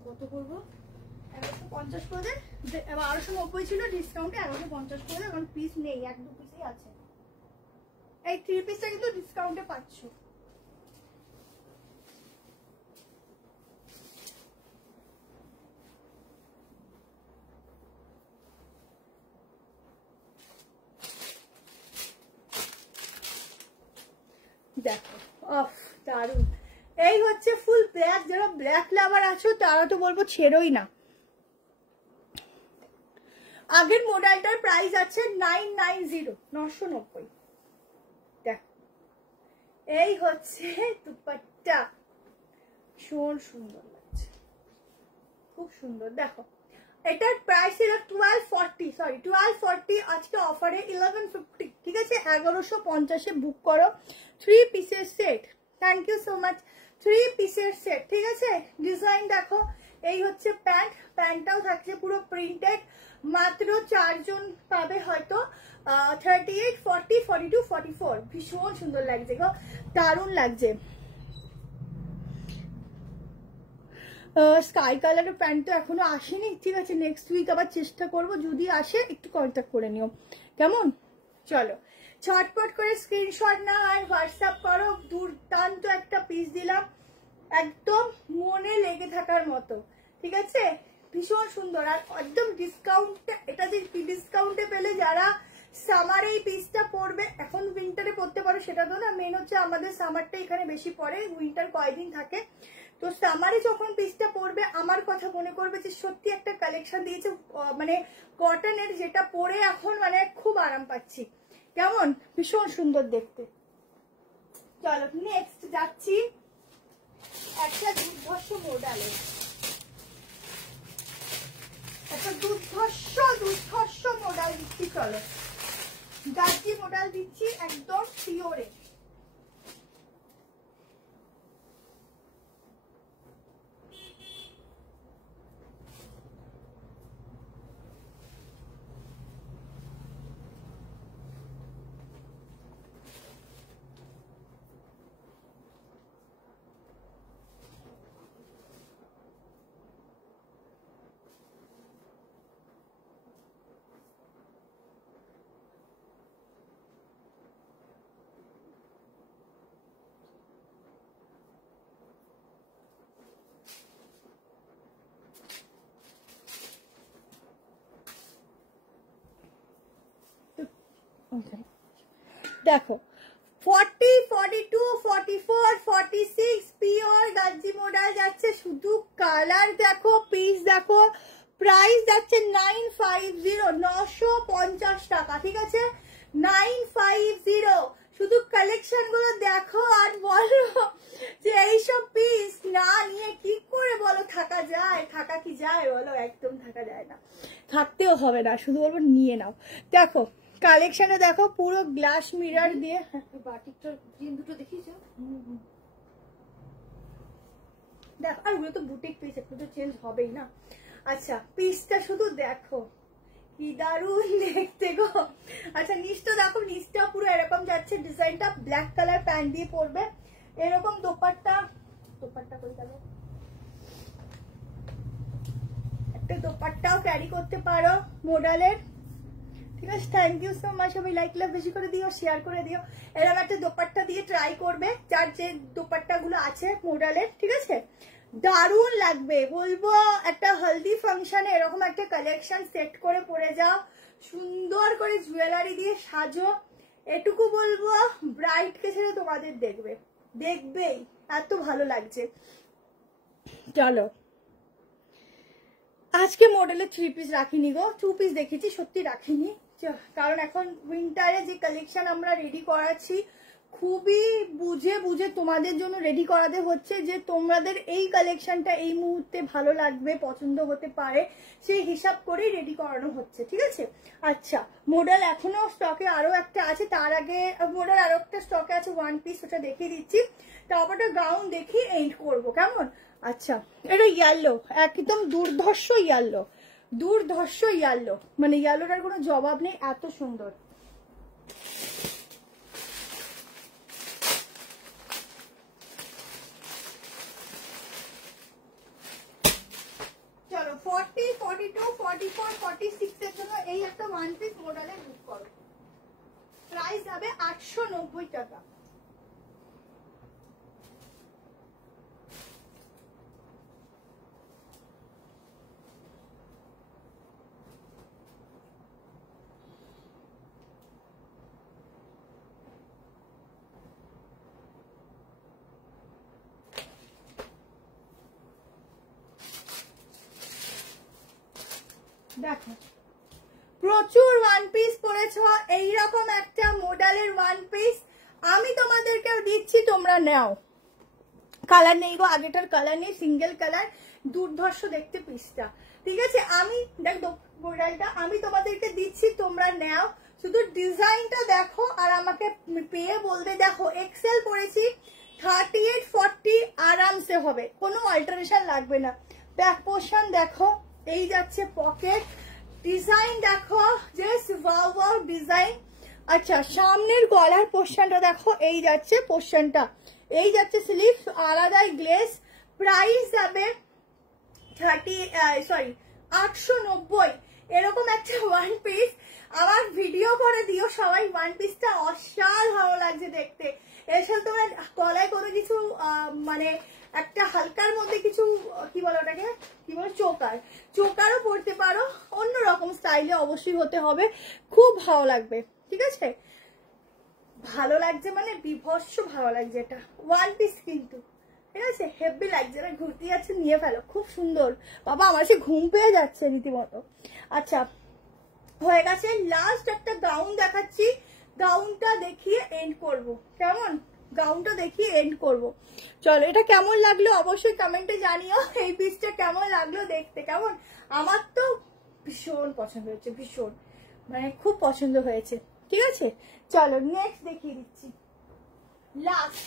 কত করবো? 1150 করে দে। 1290 ছিল, ডিসকাউন্টে 1150 করে দে, কারণ পিস নেই, 1-2 পিসই আছে। এই 3 পিসটা কিন্তু ডিসকাউন্টে পাচ্ছ। দেখো, অফ দারুন। এই হচ্ছে ফুল ব্ল্যাক। যারা ব্ল্যাক লাভার আছো তারা তো বলবো ছেড়োই না। আগের মডেলটার প্রাইস আছে 990, 990। দেখো, এই হচ্ছে দুপাট্টা, ভীষণ সুন্দর লাগছে, খুব সুন্দর। দেখো, এটার প্রাইস ছিল 1240, সরি 1240, আজকে অফারে 1150। ঠিক আছে, 1150-এ বুক করো। 3 পিসের set. Thank you so much. 3 পিসের সেট। ঠিক আছে, ডিজাইন দেখো, এই হচ্ছে প্যান্ট, প্যান্টটাও থাকছে পুরো প্রিন্টেড। মাত্র 4 জন পাবে হয়তো। 38, 40, 42, 44। ভীষণ সুন্দর লাগছে গো, দারুণ লাগছে। স্কাই কালারের প্যান্ট তো এখনো আসেনি। ঠিক আছে, নেক্সট উইক আবার চেষ্টা করব, যদি আসে একটু কন্ট্যাক্ট করে নিও, কেমন? চলো ঝটপট করে স্ক্রিনশট নাও আর হোয়াটসঅ্যাপ করো। দুর্দান্ত একটা পিস দিলাম, একদম মনে লেগে থাকার মতো। ঠিক আছে, ভীষণ সুন্দর, আর একদম ডিসকাউন্টে। এটা যে ডিসকাউন্টে পেলে যারা সামারে এই পিসটা পরবে, এখন উইন্টারে পরতে পারো সেটা তো না, মেন হচ্ছে আমাদের সামারটা এখানে বেশি পড়ে, উইন্টার কয়দিন থাকে। তো সামারে যখন পিসটা পরবে, আমার কথা মনে করবে যে সত্যি একটা কালেকশন দিয়েছে, মানে কটনের, যেটা পরে এখন মানে খুব আরাম পাচ্ছি। কেমন? ভীষণ সুন্দর দেখতে। চলো নেক্সট যাচ্ছি একটা দুর্ধর্ষ মডেলে। একটা দুর্ধর্ষ মডেল দিচ্ছি। চলো গাজি মডেল দিচ্ছি, একদম পিওরে। দেখো 40, 42, 44, 46 পিওর গাজ্জি মডেল যাচ্ছে। শুধু কালার দেখো, পিস দেখো, প্রাইস যাচ্ছে 950, 950 টাকা। ঠিক আছে, 950। শুধু কালেকশন গুলো দেখো আর বলো যে এইসব পিস না নিয়ে কি করে বলো থাকা যায়? থাকা কি যায় বলো? একদম থাকা যায় না, থাকতেও হবে না, শুধু বলবো নিয়ে নাও। দেখো কালেকশনে দেখো, পুরো গ্লাস মিরর দিয়ে। বাটিকটা গ্রিন দুটো দেখিয়েছো? দেখো, আর ওগুলো তো বুটিক পিস, একটু তো চেঞ্জ হবেই না। আচ্ছা পিসটা শুধু দেখো কি দারুণ দেখতে গো। আচ্ছা নিচটা দেখো, নিচটা পুরো এরকম যাচ্ছে, ডিজাইনটা ব্ল্যাক কালার প্যান্ট দিয়ে পরবে, এরকম দোপাট্টা। দোপাট্টা করে দেবো, একটা দোপাট্টাও ক্যারি করতে পারো মডেলের। ঠিক আছে, থ্যাংক ইউ সো মাচ। সবাই লাইক লাভ বেশি করে দিও, শেয়ার করে দিও। এরকম একটা দোপাট্টা দিয়ে ট্রাই করবে, যার যে দোপাট্টা গুলো আছে মডেলের। ঠিক আছে, দারুণ লাগবে বলবো। একটা হলদি ফাংশনে এরকম একটা কালেকশন সেট করে পরে যাও, সুন্দর করে জুয়েলারি দিয়ে সাজো। এটুকু বলবো, ব্রাইট কে ছেড়ে তোমাদের দেখবেই, এত ভালো লাগছে। চলো, আজকে মডেলের 3 পিস রাখিনি গো, 2 পিস দেখেছি, সত্যি রাখিনি। কারণ এখন উইন্টারে যে কালেকশন আমরা রেডি করাচ্ছি, খুবই বুঝে বুঝে তোমাদের জন্য রেডি করাতে হচ্ছে, যে তোমাদের এই কালেকশনটা এই মুহূর্তে ভালো লাগবে, পছন্দ হতে পারে, সেই হিসাব করেই রেডি করানো হচ্ছে। ঠিক আছে, আচ্ছা মডেল এখনো স্টকে আরো একটা আছে, তার আগে মডেল আরো একটা স্টকে আছে 1 পিস, ওটা দেখিয়ে দিচ্ছি। তারপরে গাউন দেখি এন্ড করবো, কেমন? আচ্ছা, এটা ইয়েলো, একদম দুর্ধর্ষ ইয়েলো, দুর্ধর্ষ ইয়েলো, মানে ইয়েলোটার কোনো জবাব নেই, এত সুন্দর। চলো 40, 42, 44, 46 এর জন্য এই একটা 1 পিস মডেলে বুক করো। প্রাইস যাবে 890 টাকা। দেখো প্রচুর 1 পিস পরেছ, এইরকম একটা মডেলের 1 পিস আমি তোমাদেরকে দিচ্ছি, তোমরা নাও। কালার নেই গো, আগেটার কালার নেই, সিঙ্গেল কালার, দুর্ধর্ষ দেখতে পিসটা। ঠিক আছে, আমি দেখো মডেলটা আমি তোমাদেরকে দিচ্ছি, তোমরা নাও। শুধু ডিজাইনটা দেখো আর আমাকে পেয়ে বলতে। দেখো এক্সেল পরেছি, 38, 40 আরামসে হবে, কোনো অল্টারেশন লাগবে না। ব্যাক পোর্শন দেখো, এই যাচ্ছে পকেট, ডিজাইন দেখো, জাস্ট ওয়াও ওয়াও ডিজাইন। আচ্ছা সামনের গলার পোর্শনটা দেখো, এই যাচ্ছে পোর্শনটা, এই যাচ্ছে স্লিভ, আলাদাই গ্লেস। প্রাইস যাবে 890। এরকম একটা 1 পিস আমার ভিডিও করে দিও সবাই। 1 পিসটা অসাধারণ ভালো লাগছে দেখতে। এর সাথে তোমার গলায় কোনো কিছু মানে একটা হালকার মধ্যে কিছু কি বলো ওটাকে, কি বলো, চোকারও পরতে পারো, অন্যরকম স্টাইলে অবশ্যই হতে হবে, খুব ভালো লাগবে। ঠিক আছে, ভালো লাগছে মানে বিভৎস ভালো লাগছে। এটা 1 পিস কিন্তু, ঠিক আছে, হেভি লাগছে। না ঘুরতে যাচ্ছে, নিয়ে ফেলো, খুব সুন্দর। বাবা আমার সে ঘুম পেয়ে যাচ্ছে রীতিমতো। আচ্ছা হয়ে গেছে, লাস্ট একটা গাউন দেখাচ্ছি, গাউনটা দেখিয়ে এন্ড করব, কেমন? গাউনটা দেখিয়ে এন্ড করব। চলো, এটা কেমন লাগলো অবশ্যই কমেন্টে জানিও। এই পিসটা কেমন লাগলো দেখতে, কেমন? আমার তো ভীষণ পছন্দ হয়েছে, ভীষণ, মানে খুব পছন্দ হয়েছে। ঠিক আছে, চলো নেক্সট দেখিয়ে দিচ্ছি। লাস্ট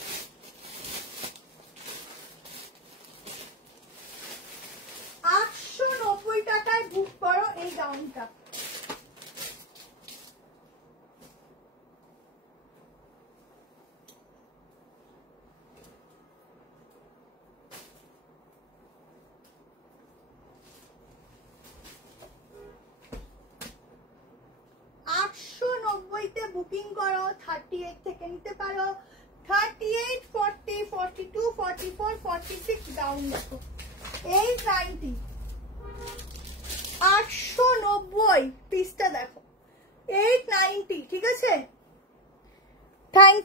890 টাকায় বুক করো এই গাউনটা। বুকিং করো, 38 থেকে নিতে পারো, 38, 40, 42, 44, 46 ডাউন দেখো, 890, 890 পিসটা দেখো, 890। ঠিক আছে,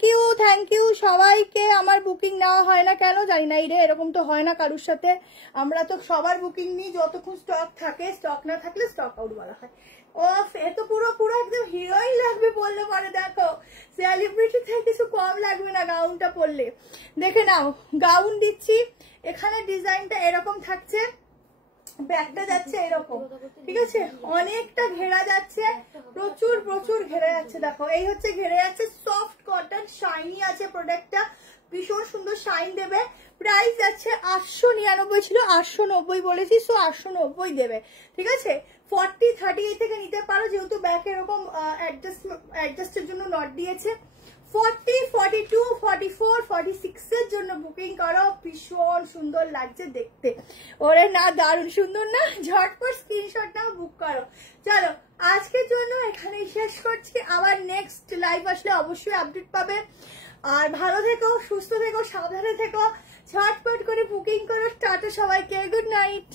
থ্যাংক ইউ সবাইকে। আমার বুকিং নেওয়া হয় না কেন জানি না, রে এরকম তো হয় না কারোর সাথে। আমরা তো সবার বুকিং নিই যতক্ষণ স্টক থাকে, স্টক না থাকলে স্টক আউট বলা হয়। ওফ, এ তো পুরো পুরো একদম হিরোইন লাগবে বললে পরে। দেখো সেলিব্রিটি থেকে কিছু কম লাগবে না গাউনটা পরলে। দেখে নাও গাউন দিচ্ছি, এখানে ডিজাইনটা এরকম থাকছে, ব্যাগটা যাচ্ছে এরকম, ঠিক আছে, অনেকটা ঘেরা যাচ্ছে, প্রচুর প্রচুর ঘেরে যাচ্ছে। দেখো এই হচ্ছে ঘেরে যাচ্ছে, সফট কটন, শাইনি আছে প্রোডাক্টটা, ভীষণ সুন্দর শাইন দেবে। প্রাইস যাচ্ছে 899 ছিল, 890 বলেছি, সো 890 দেবে, ঠিক আছে। 40, 38 থেকে নিতে পারো, যেহেতু ব্যাগ এরকম অ্যাডজাস্টের জন্য নট দিয়েছে। 40, 42, 44, 46 এর জন্য বুকিং করো, ভীষণ সুন্দর লাগছে দেখতে। ওরে না, দারুণ সুন্দর না? ঝটপট স্ক্রিনশট নাও, বুক করো। চলো আজকের জন্য এখানেই শেষ করছি, আবার নেক্সট লাইভ আসলে অবশ্যই আপডেট পাবে। আর ভালো থেকো, সুস্থ থেকো, সাবধানে থেকো, ঝটপট করে বুকিং করো। টাটা সবাইকে, গুড নাইট।